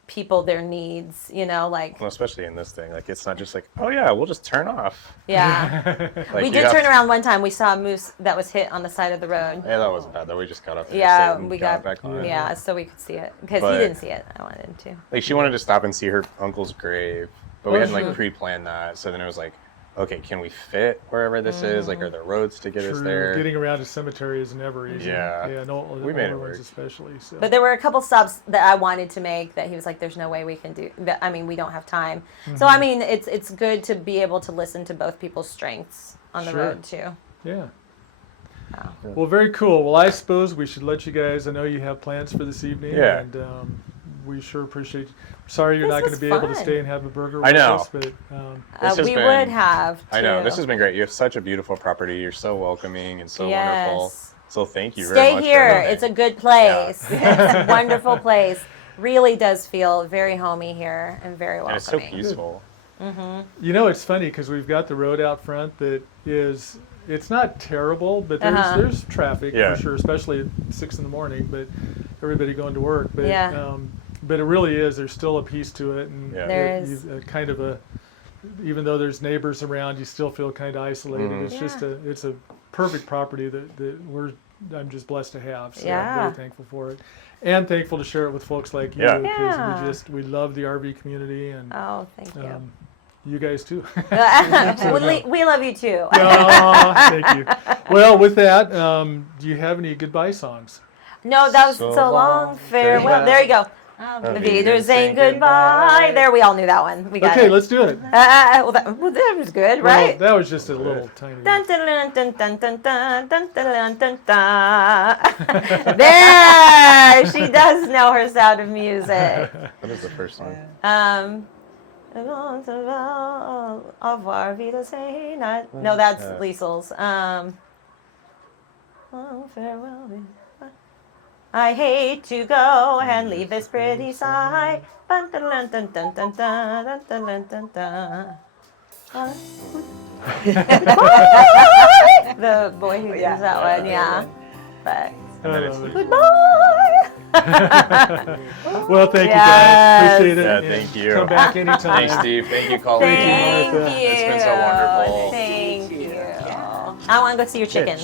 people their needs, you know, like, Well, especially in this thing, like it's not just like, oh yeah, we'll just turn off. yeah. Like, We you did have turn to- around one time. We saw a moose that was hit on the side of the road. Yeah, that wasn't bad though. We just got up there, Yeah, sit and we got back on. yeah, so we could see it because But- he didn't see it. I wanted him to. Like she wanted to stop and see her uncle's grave, but we hadn't Mm-hmm. like pre-planned that. So then it was like, okay, can we fit wherever this is? Like, are there roads to get us True. there? Getting around a cemetery is never easy. Yeah. Yeah, no, We made it older ones work. especially. So. But there were a couple stops that I wanted to make that he was like, "There's no way we can do that. I mean, we don't have time." So I mean, it's good to be able to listen to both people's strengths on the Sure. road too. Yeah. Wow. Well, very cool. Well, I suppose we should let you guys. I know you have plans for this evening. Yeah. And we sure appreciate. Sorry you're This not going is to be able to fun. stay and have a burger with I know. us, but This has We been- would have. I know, too. this has been great. You have such a beautiful property. You're so welcoming and so wonderful. Yes. So thank you very Stay much. for here. everything. It's a good place. It's a wonderful place. Really does feel very homey here and very And it's so welcoming. peaceful. you know, it's funny because we've got the road out front that is. It's not terrible, but there's traffic Yeah. for sure, especially at 6 in the morning. But everybody going to work. But Yeah. but it really is. There's still a piece to it, and Yeah. There it- is. you- kind of a. Even though there's neighbors around, you still feel kind of isolated. Mhm. It's just it's a perfect property that I'm just blessed to have. So Yeah. I'm very thankful for it, and thankful to share it with folks like you Yeah. because Yeah. we love the RV community and Oh, thank you. you guys too. We love you too. Aw, thank you. Well, with that, do you have any goodbye songs? No, that was so, So long. long, Farewell. farewell. There you go. Auf The Wiedersehen, Wiedersehen, saying goodbye. goodbye. There, we all knew that one. We got Okay, it. let's do it. Well, that was good, Well, right? that was just a little tiny. Dun, dun, dun, dun, dun, dun, dun, dun, dun, dun, dun. There, she does know her Sound of Music. What is the first one? Au revoir, Wiedersehen. No, that's Liesel's. Oh, farewell. I hate to go and leave this pretty side. Dun, dun, dun, dun, dun, dun, dun, dun, dun, dun, dun. The boy who Yeah. does that one, yeah. But And then it's goodbye. Well, thank you Yes. guys. Appreciate it. Yeah, and thank you. Come back anytime. Thanks, Steve. Thank you, Colleen. Thank you. Martha. It's been so wonderful. Thank you. I want to go see your chicken.